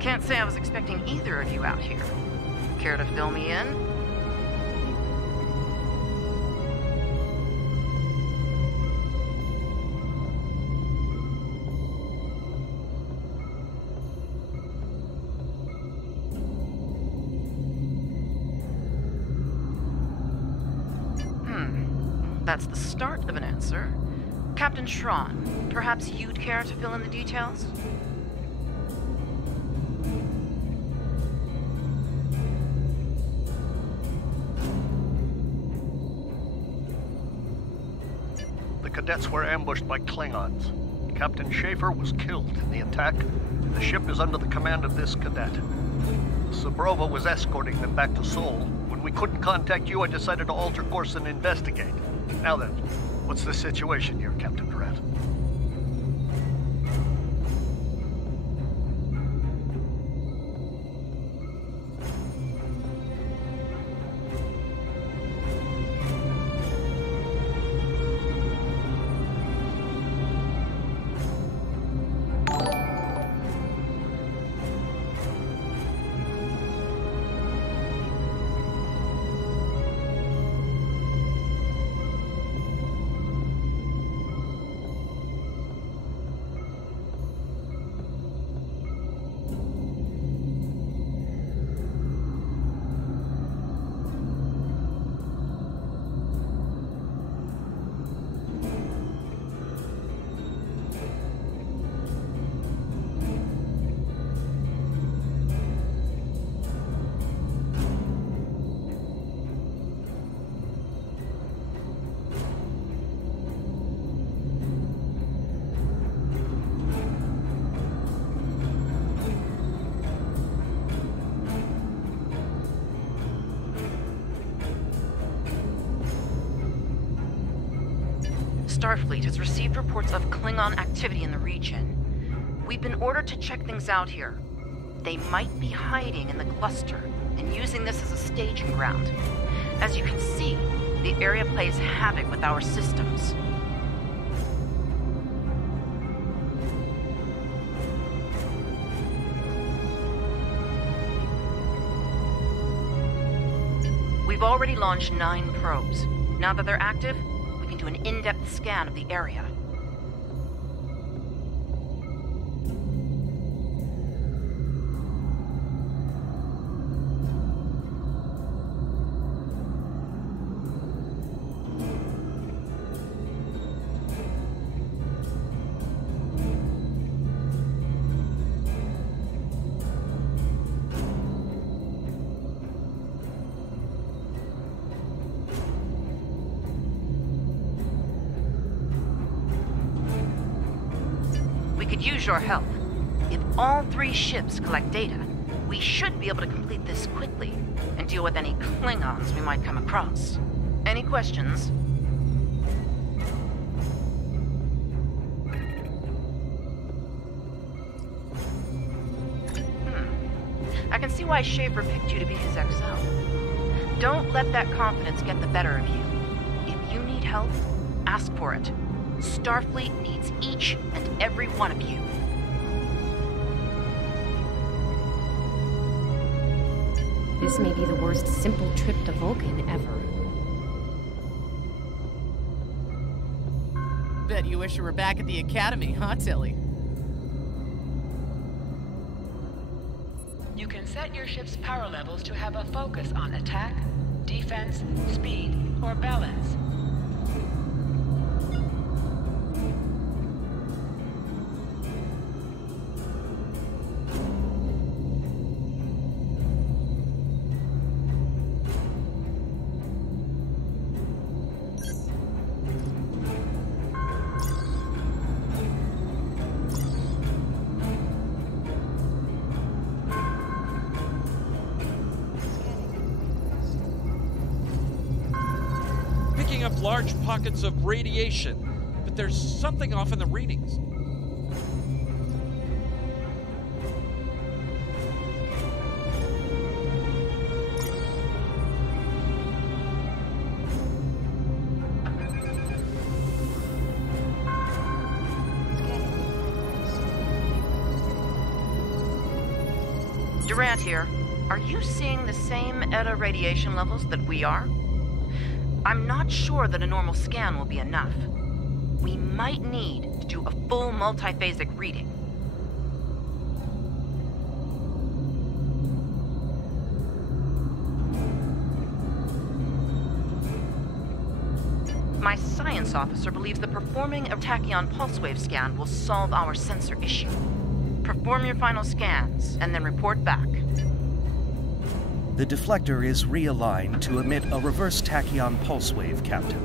Can't say I was expecting either of you out here. Care to fill me in? That's the start of an answer. Captain Shron, perhaps you'd care to fill in the details? The cadets were ambushed by Klingons. Captain Schaefer was killed in the attack, and the ship is under the command of this cadet. Sabrova was escorting them back to Seoul. When we couldn't contact you, I decided to alter course and investigate. Now then, what's the situation here, Captain Durant? Starfleet has received reports of Klingon activity in the region. We've been ordered to check things out here. They might be hiding in the cluster and using this as a staging ground. As you can see, the area plays havoc with our systems. We've already launched 9 probes. Now that they're active, we can do an in-depth scan of the area. Use your help. If all 3 ships collect data, we should be able to complete this quickly and deal with any Klingons we might come across. Any questions? I can see why Schaefer picked you to be his XO. Don't let that confidence get the better of you. If you need help, ask for it. Starfleet needs each and every one of you. This may be the worst simple trip to Vulcan ever. Bet you wish you were back at the Academy, huh, Tilly? You can set your ship's power levels to have a focus on attack, defense, speed, or balance. Picking up large pockets of radiation, but there's something off in the readings. Durant here. Are you seeing the same ETA radiation levels that we are? I'm not sure that a normal scan will be enough. We might need to do a full multiphasic reading. My science officer believes that performing a tachyon pulse wave scan will solve our sensor issue. Perform your final scans, and then report back. The deflector is realigned to emit a reverse tachyon pulse wave, Captain.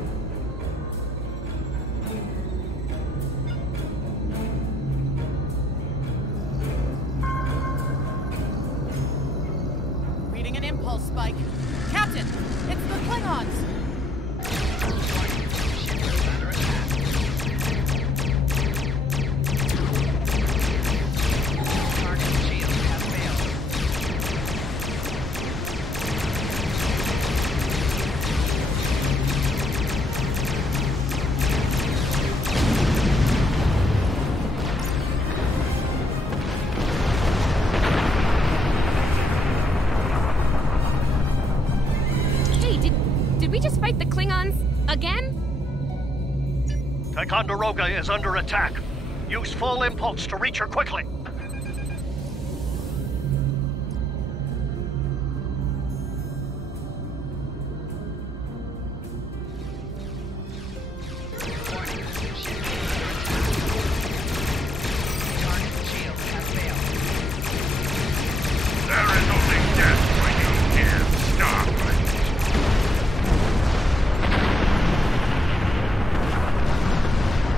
Reading an impulse spike. Captain, it's the Klingons! Did we just fight the Klingons again? Ticonderoga is under attack. Use full impulse to reach her quickly.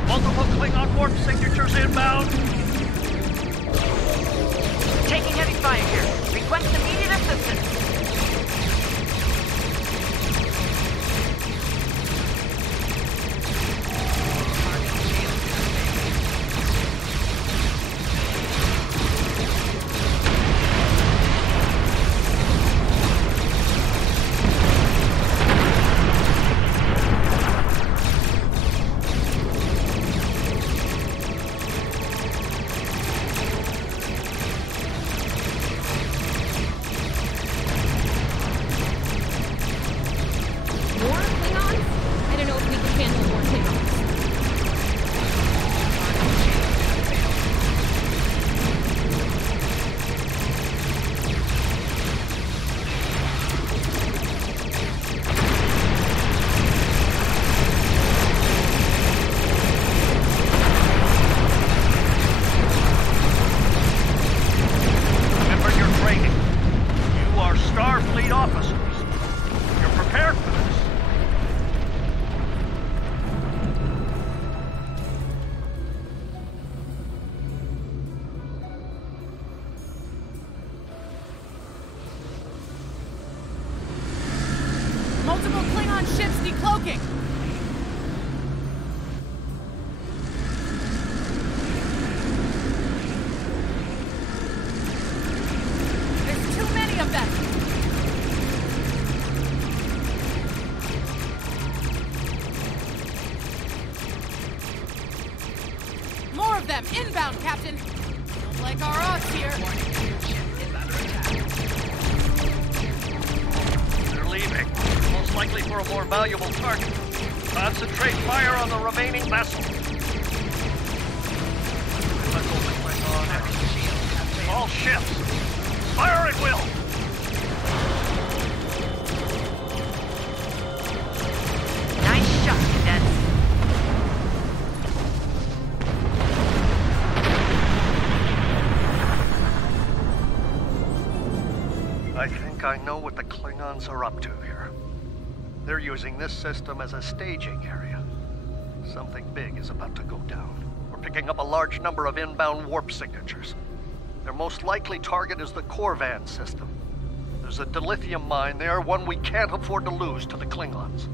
Multiple Klingon warp signatures inbound. Taking heavy fire here. Request immediate assistance. of them! Inbound, Captain! Don't like our odds here. They're leaving. Most likely for a more valuable target. Concentrate fire on the remaining vessel. All ships, fire at will! Nice shot, cadets. I think I know what the Klingons are up to here. They're using this system as a staging area. Something big is about to go down. We're picking up a large number of inbound warp signatures. Their most likely target is the Corvan system. There's a dilithium mine there, one we can't afford to lose to the Klingons.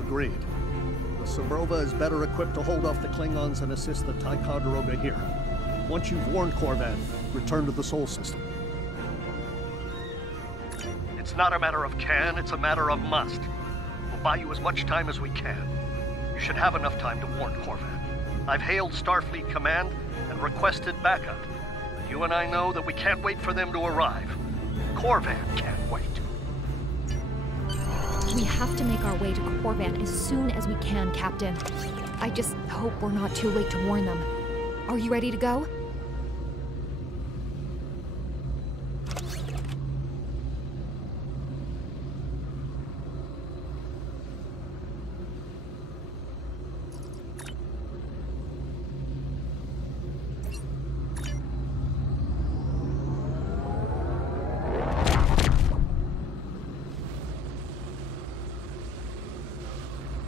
Agreed. The Sabrova is better equipped to hold off the Klingons and assist the Ticonderoga here. Once you've warned Corvan, return to the Sol system. It's not a matter of can, it's a matter of must. We'll buy you as much time as we can. You should have enough time to warn Corvan. I've hailed Starfleet Command and requested backup. But you and I know that we can't wait for them to arrive. Corvan can't wait. We have to make our way to Corvan as soon as we can, Captain. I just hope we're not too late to warn them. Are you ready to go?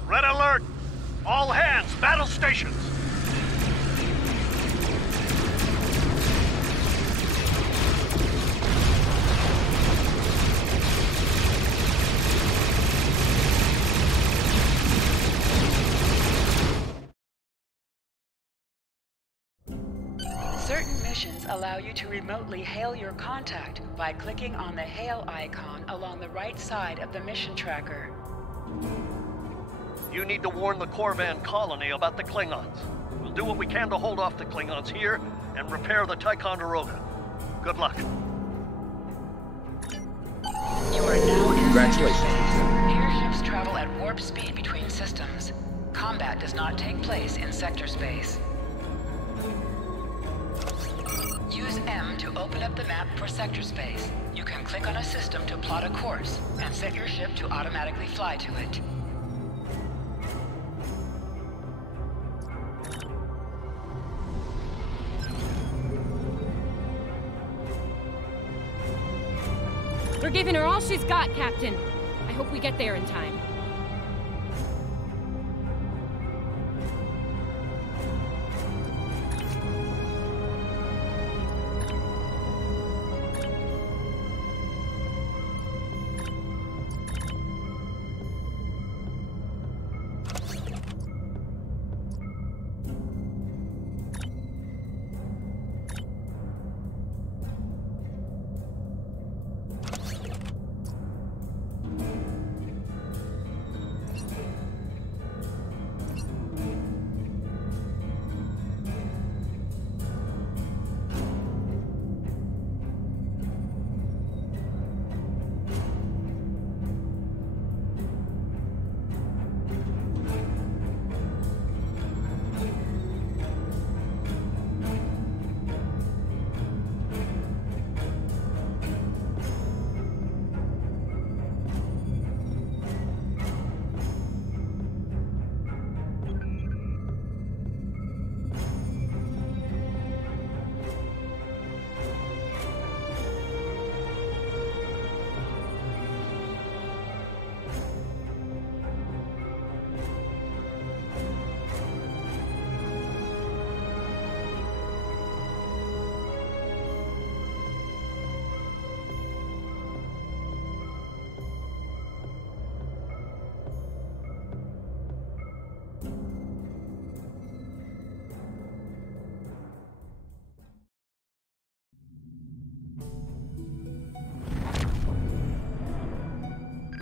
Red alert! All hands, battle stations! Certain missions allow you to remotely hail your contact by clicking on the hail icon along the right side of the mission tracker. You need to warn the Corvan colony about the Klingons. We'll do what we can to hold off the Klingons here and repair the Ticonderoga. Good luck. You are now in Congratulations. Airships travel at warp speed between systems. Combat does not take place in sector space. Use M to open up the map for sector space. You can click on a system to plot a course and set your ship to automatically fly to it. We're giving her all she's got, Captain. I hope we get there in time.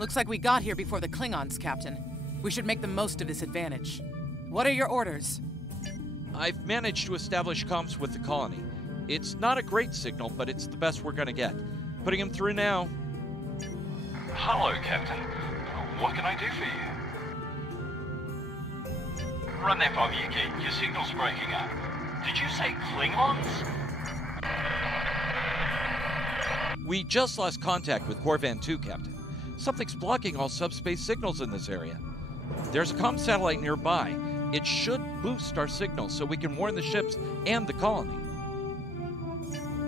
Looks like we got here before the Klingons, Captain. We should make the most of this advantage. What are your orders? I've managed to establish comms with the colony. It's not a great signal, but it's the best we're gonna get. Putting him through now. Hello, Captain. What can I do for you? Run that by me again. Your signal's breaking up. Did you say Klingons? We just lost contact with Corvan 2, Captain. Something's blocking all subspace signals in this area. There's a comm satellite nearby. It should boost our signal so we can warn the ships and the colony.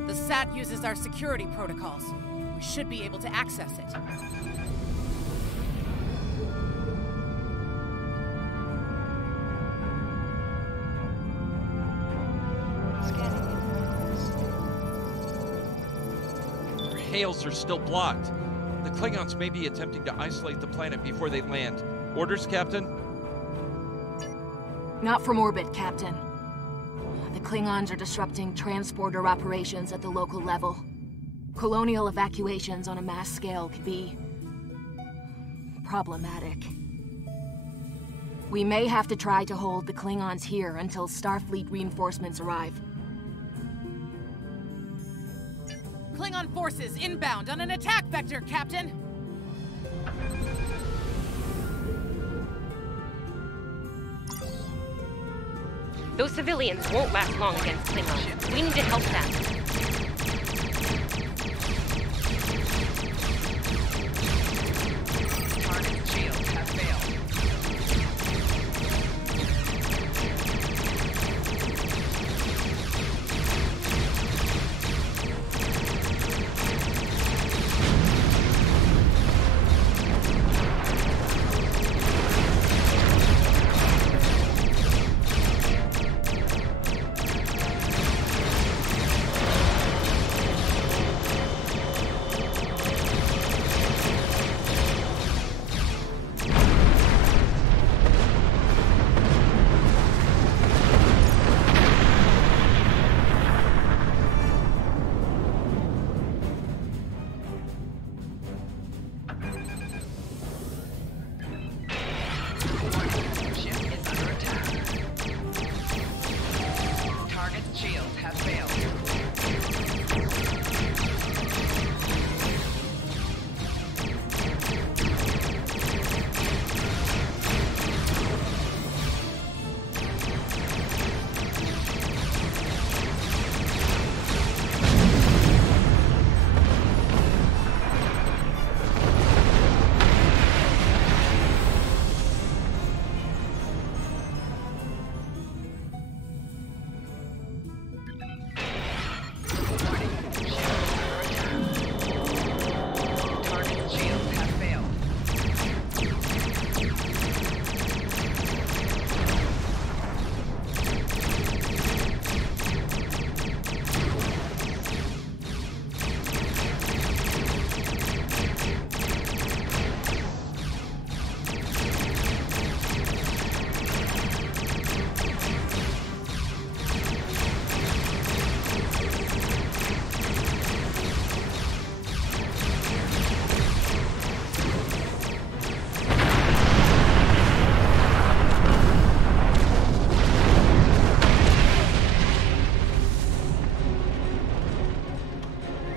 The SAT uses our security protocols. We should be able to access it. Our hails are still blocked. The Klingons may be attempting to isolate the planet before they land. Orders, Captain? Not from orbit, Captain. The Klingons are disrupting transporter operations at the local level. Colonial evacuations on a mass scale could be problematic. We may have to try to hold the Klingons here until Starfleet reinforcements arrive. Klingon forces inbound on an attack vector, Captain! Those civilians won't last long against Klingons. We need to help them. Target shields have failed.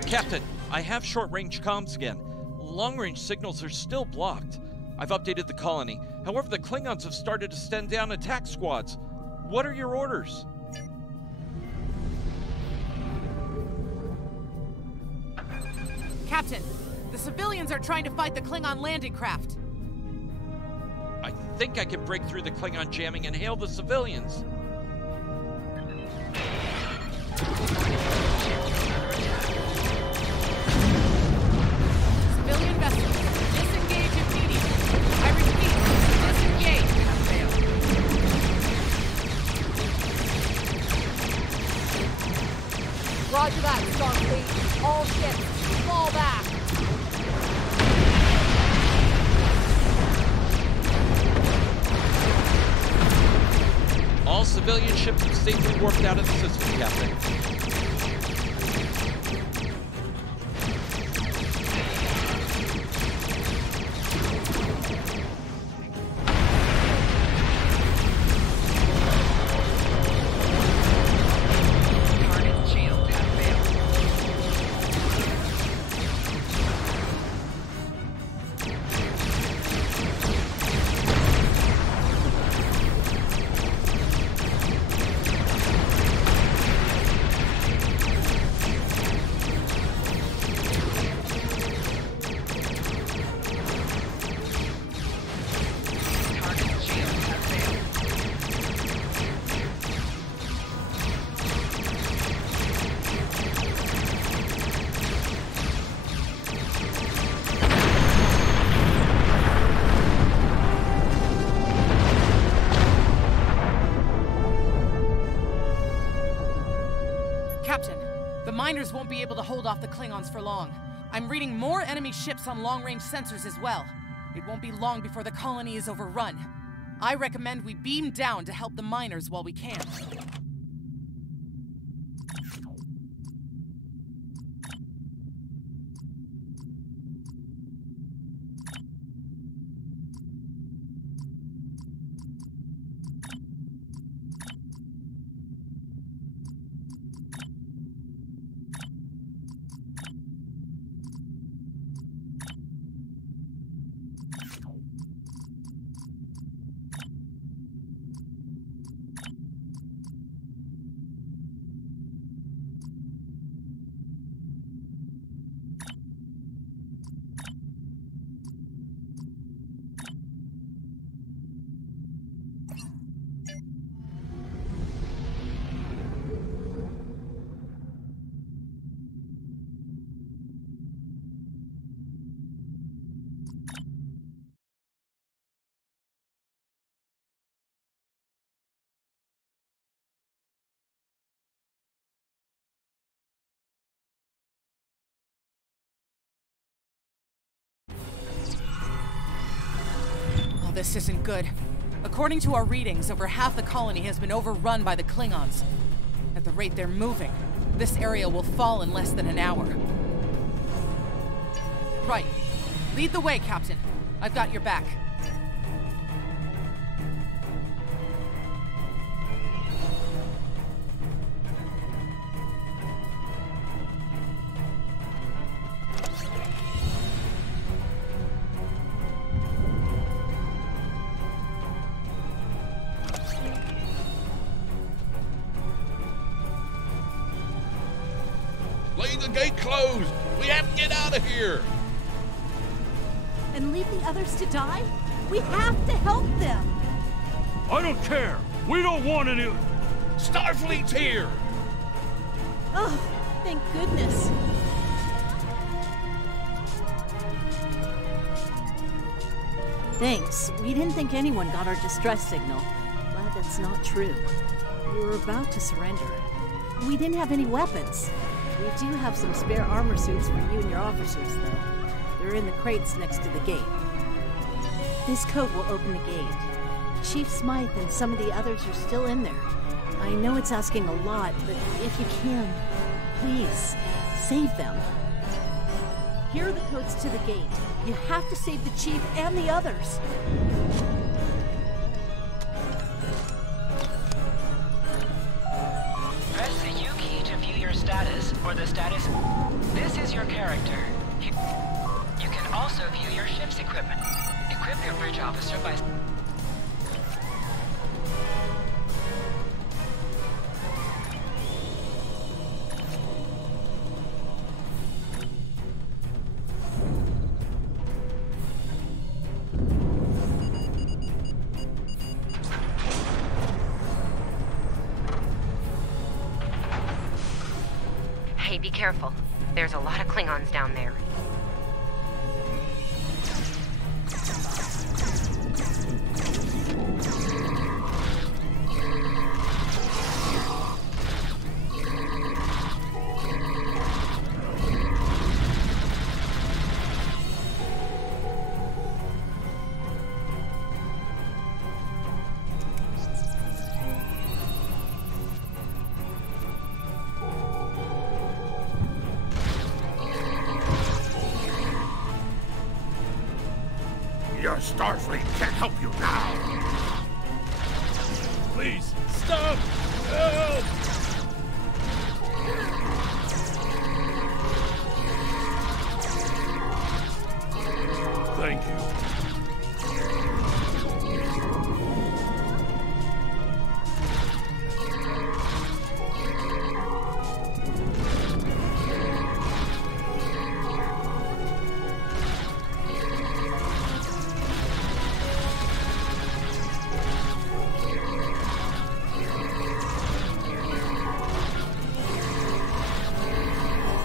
Captain, I have short-range comms again. Long-range signals are still blocked. I've updated the colony. However, the Klingons have started to send down attack squads. What are your orders? Captain, the civilians are trying to fight the Klingon landing craft. I think I can break through the Klingon jamming and hail the civilians. Civilian vessels, disengage immediately. I repeat, disengage. Roger that, Starfleet. All ships, fall back. All civilian ships have safely warped out of the system, Captain. Captain, the miners won't be able to hold off the Klingons for long. I'm reading more enemy ships on long-range sensors as well. It won't be long before the colony is overrun. I recommend we beam down to help the miners while we can. This isn't good. According to our readings, over half the colony has been overrun by the Klingons. At the rate they're moving, this area will fall in less than an hour. Right. Lead the way, Captain. I've got your back. The gate closed! We have to get out of here! And leave the others to die? We have to help them! I don't care! We don't want any... Starfleet's here! Oh, thank goodness. Thanks. We didn't think anyone got our distress signal. Glad that's not true. We were about to surrender. We didn't have any weapons. We do have some spare armor suits for you and your officers, though. They're in the crates next to the gate. This code will open the gate. Chief Smythe and some of the others are still in there. I know it's asking a lot, but if you can, please, save them. Here are the codes to the gate. You have to save the Chief and the others. Press the U key to view your status, or the status... This is your character. You can also view your ship's equipment. Equip your bridge officer by... Hey, be careful. There's a lot of Klingons down there. Your Starfleet can't help you now. Please, stop! Help! Thank you.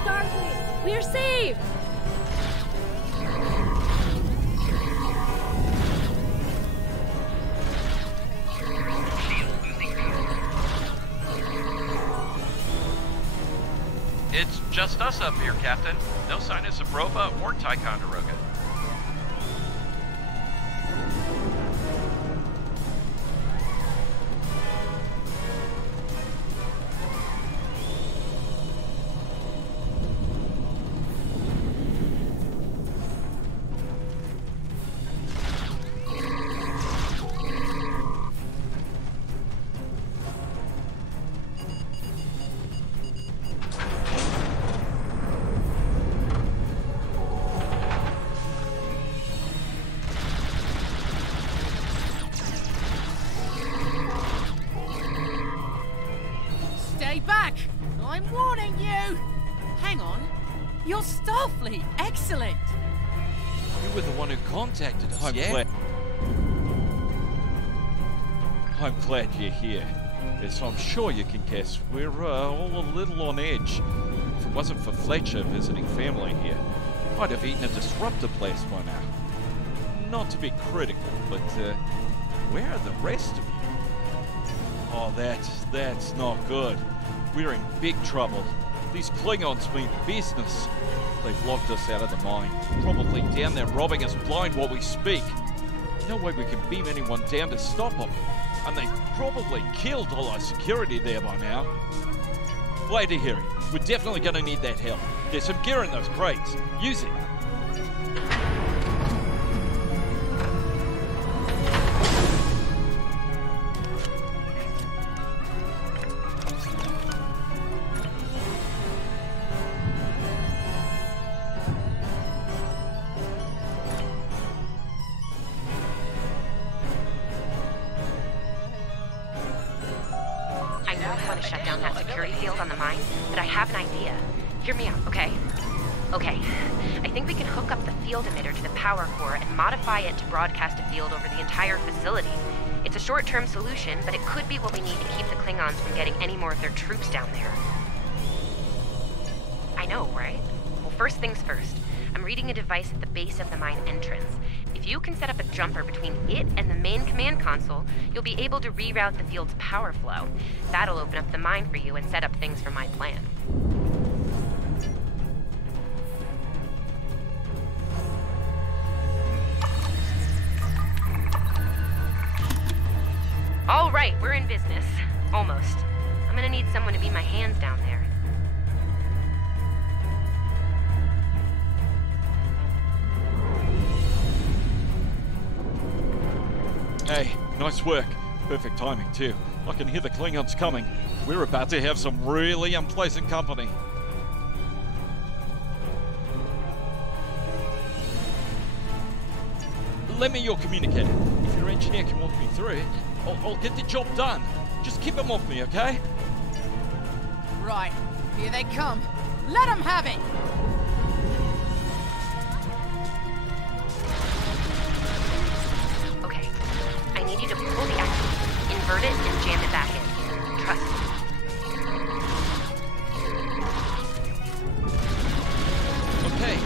Starfleet, we're saved! Just us up here, Captain. No sign of Zabrova or Ticonderoga. Stay back! I'm warning you! Hang on. You're Starfleet! Excellent! You were the one who contacted us, I'm glad you're here. As I'm sure you can guess, we're all a little on edge. If it wasn't for Fletcher visiting family here, I'd have eaten a disruptor blast by now. Not to be critical, but where are the rest of you? Oh, that's not good. We're in big trouble. These Klingons mean business. They've locked us out of the mine. Probably down there robbing us blind while we speak. No way we can beam anyone down to stop them. And they've probably killed all our security there by now. Glad to hear it. We're definitely going to need that help. There's some gear in those crates. Use it. Hear me out, okay? Okay. I think we can hook up the field emitter to the power core and modify it to broadcast a field over the entire facility. It's a short-term solution, but it could be what we need to keep the Klingons from getting any more of their troops down there. I know, right? Well, first things first. I'm reading a device at the base of the mine entrance. If you can set up a jumper between it and the main command console, you'll be able to reroute the field's power flow. That'll open up the mine for you and set up things for my plan. All right, we're in business. Almost. I'm gonna need someone to be my hands down there. Hey, nice work. Perfect timing, too. I can hear the Klingons coming. We're about to have some really unpleasant company. Lend me your communicator. If your engineer can walk me through it, I'll get the job done. Just keep them off me, okay? Right. Here they come. Let them have it! Okay. I need you to pull the actuator, invert it, and jam it back in. Trust me. Okay.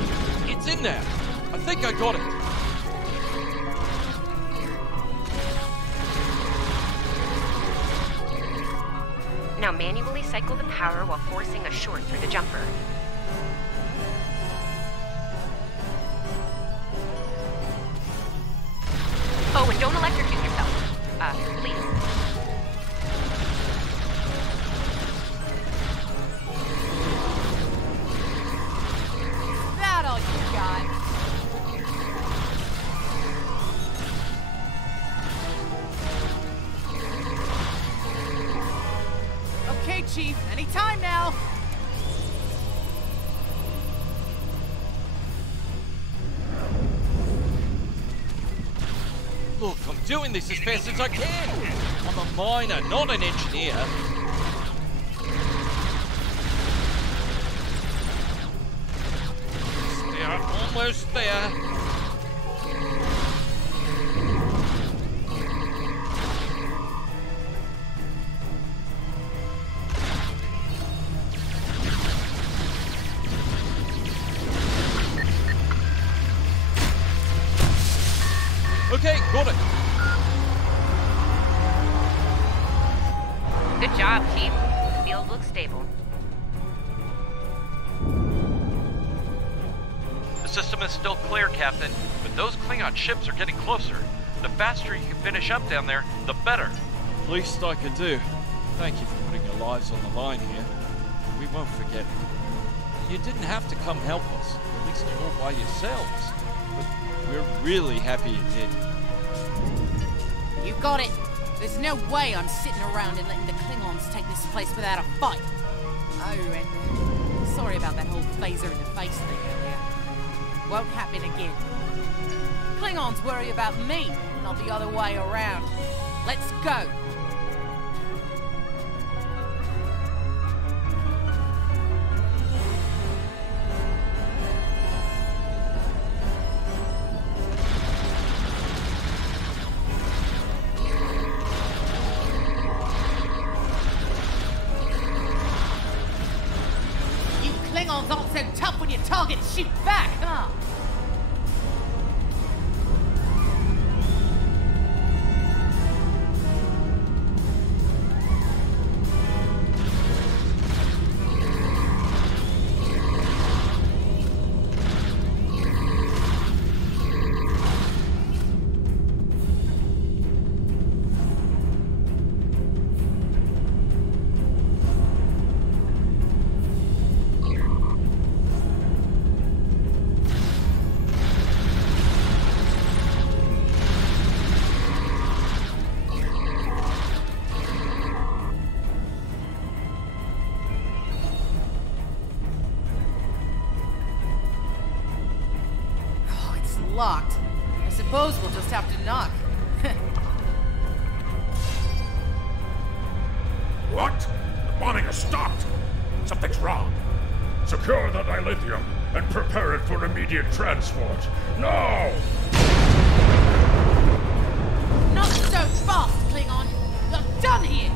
It's in there. I think I got it. Now manually cycle the power while forcing a short through the jumper. Oh, and don't electrocute yourself. Please. That all you got? Okay, Chief. Anytime now. Look, I'm doing this as fast as I can. I'm a miner, not an engineer. They're almost there. Okay, got it. Good job, Chief. The field looks stable. system is still clear, Captain, but those Klingon ships are getting closer. The faster you can finish up down there, the better. Least I can do. Thank you for putting your lives on the line here. We won't forget. You didn't have to come help us, at least all by yourselves. But we're really happy you did. You got it. There's no way I'm sitting around and letting the Klingons take this place without a fight. Oh, and sorry about that whole phaser in the face thing earlier. Won't happen again. Klingons worry about me, not the other way around. Let's go. Klingons aren't so tough when your targets shoot back, huh? Locked. I suppose we'll just have to knock. What? The bombing has stopped! Something's wrong. Secure the dilithium and prepare it for immediate transport. Now! Not so fast, Klingon! You're done here!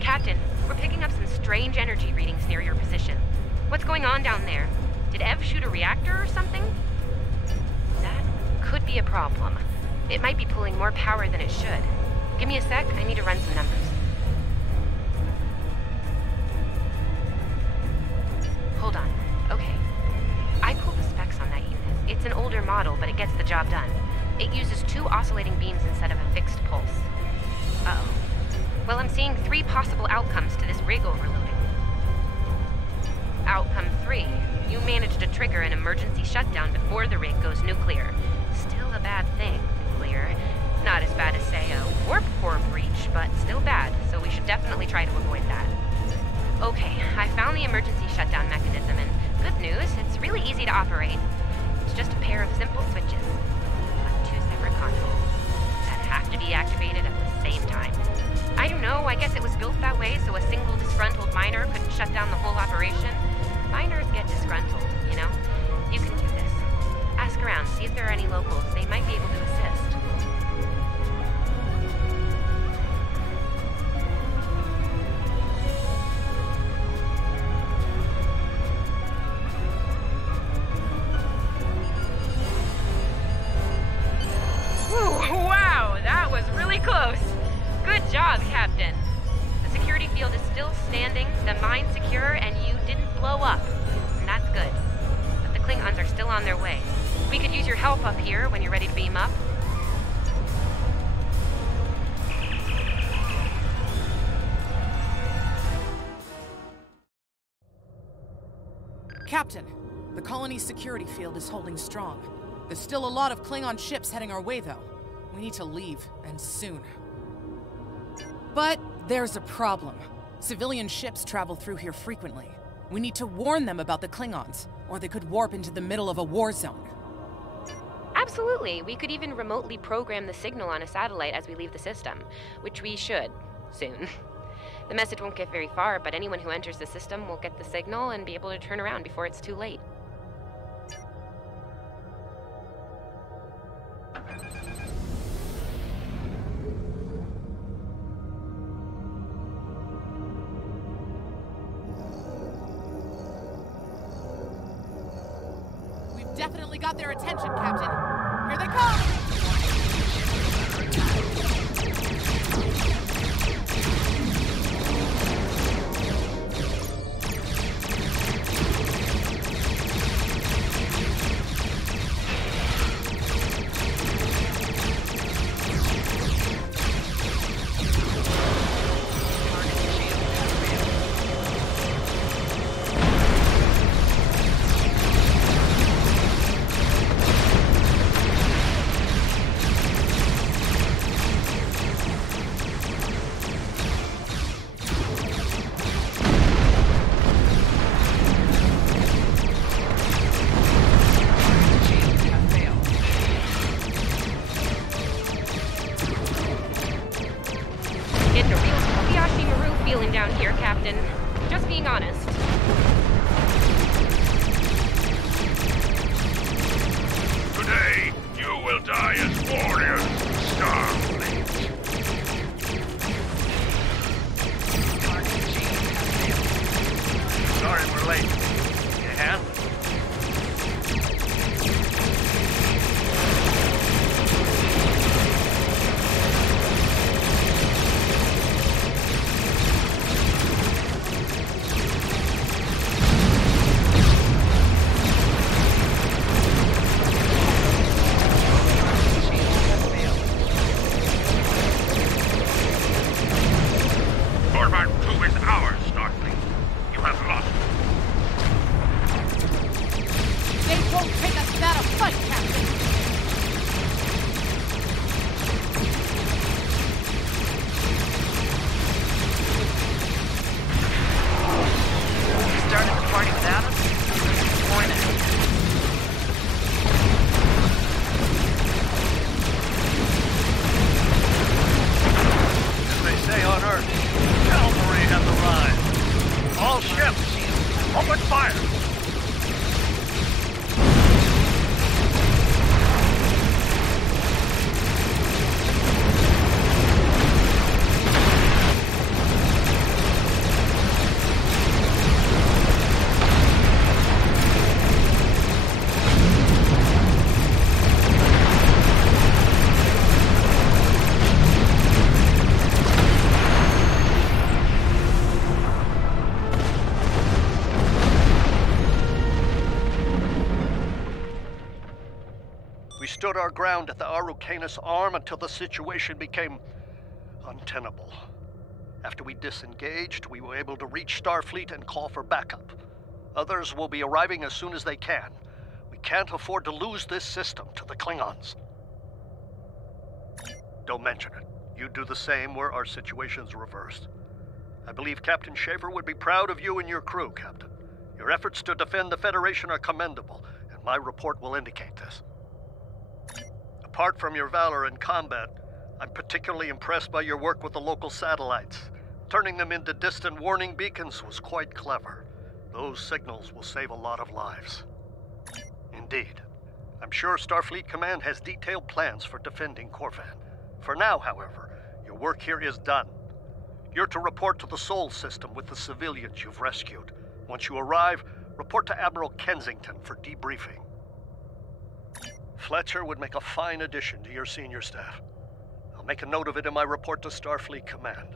Captain, we're picking up some strange energy readings near your position. What's going on down there? Did Ev shoot a reactor or something? That could be a problem. It might be pulling more power than it should. Give me a sec, I need to run some numbers. Hold on. Okay. I pulled the specs on that unit. It's an older model, but it gets the job done. It uses 2 oscillating beams instead of a fixed pulse. Uh-oh. Well, I'm seeing 3 possible outcomes to this rig overloading. Outcome 3. You managed to trigger an emergency shutdown before the rig goes nuclear. Still a bad thing, nuclear. Not as bad as, say, a warp core breach, but still bad, so we should definitely try to avoid that. Okay, I found the emergency shutdown mechanism, and good news, it's really easy to operate. It's just a pair of simple switches on 2 separate consoles that have to be activated at the same time. I don't know, I guess it was built that way so a single disgruntled miner couldn't shut down the whole operation. Miners get disgruntled, you know? You can do this. Ask around, see if there are any locals. They might be able to assist. Wow, that was really close. Good job, Captain. The security field is still standing, the mine's secure, and you didn't blow up. And that's good. But the Klingons are still on their way. We could use your help up here when you're ready to beam up. Captain, the colony's security field is holding strong. There's still a lot of Klingon ships heading our way, though. We need to leave, and soon. But there's a problem. Civilian ships travel through here frequently. We need to warn them about the Klingons, or they could warp into the middle of a war zone. Absolutely. We could even remotely program the signal on a satellite as we leave the system, which we should, soon. The message won't get very far, but anyone who enters the system will get the signal and be able to turn around before it's too late. We've definitely got their attention, Captain. Here they come! Down here, Captain. Just being honest. Today, you will die as warriors, Starfleet. Sorry we're late. Can you handle it? Stood our ground at the Araucanus Arm until the situation became untenable. After we disengaged, we were able to reach Starfleet and call for backup. Others will be arriving as soon as they can. We can't afford to lose this system to the Klingons. Don't mention it. You do the same where our situation's reversed. I believe Captain Schaefer would be proud of you and your crew, Captain. Your efforts to defend the Federation are commendable, and my report will indicate this. Apart from your valor in combat, I'm particularly impressed by your work with the local satellites. Turning them into distant warning beacons was quite clever. Those signals will save a lot of lives. Indeed. I'm sure Starfleet Command has detailed plans for defending Corvan. For now, however, your work here is done. You're to report to the Sol system with the civilians you've rescued. Once you arrive, report to Admiral Kensington for debriefing. Fletcher would make a fine addition to your senior staff. I'll make a note of it in my report to Starfleet Command.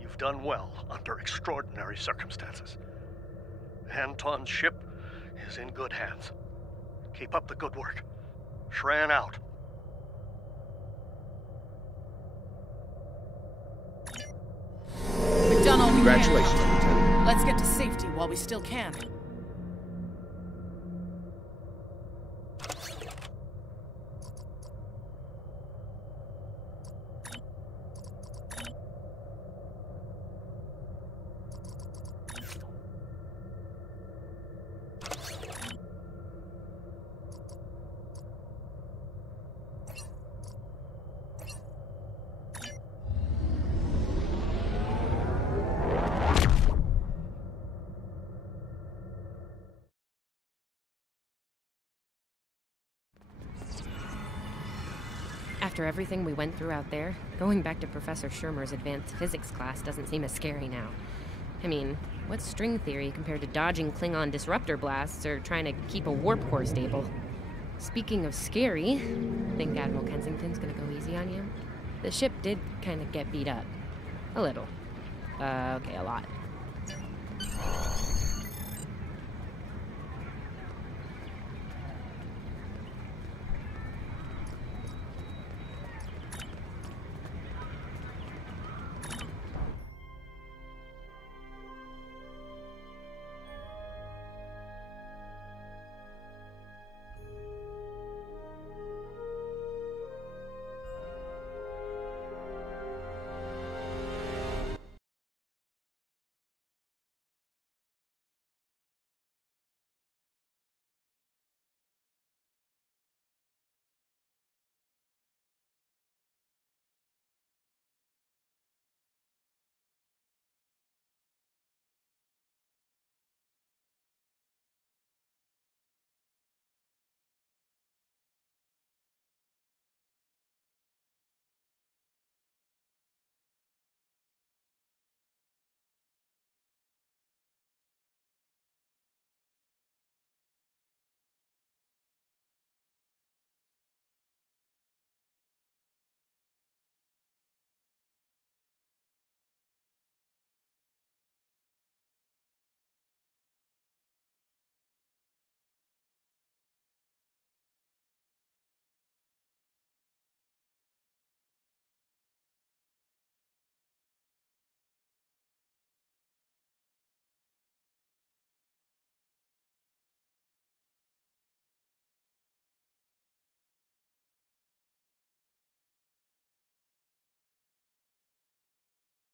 You've done well under extraordinary circumstances. Anton's ship is in good hands. Keep up the good work. Shran out. We've done all we can. Congratulations, Lieutenant. Let's get to safety while we still can. After everything we went through out there, going back to Professor Shermer's advanced physics class doesn't seem as scary now. I mean, what's string theory compared to dodging Klingon disruptor blasts or trying to keep a warp core stable? Speaking of scary, think Admiral Kensington's gonna go easy on you? The ship did kind of get beat up. A little. Okay, a lot.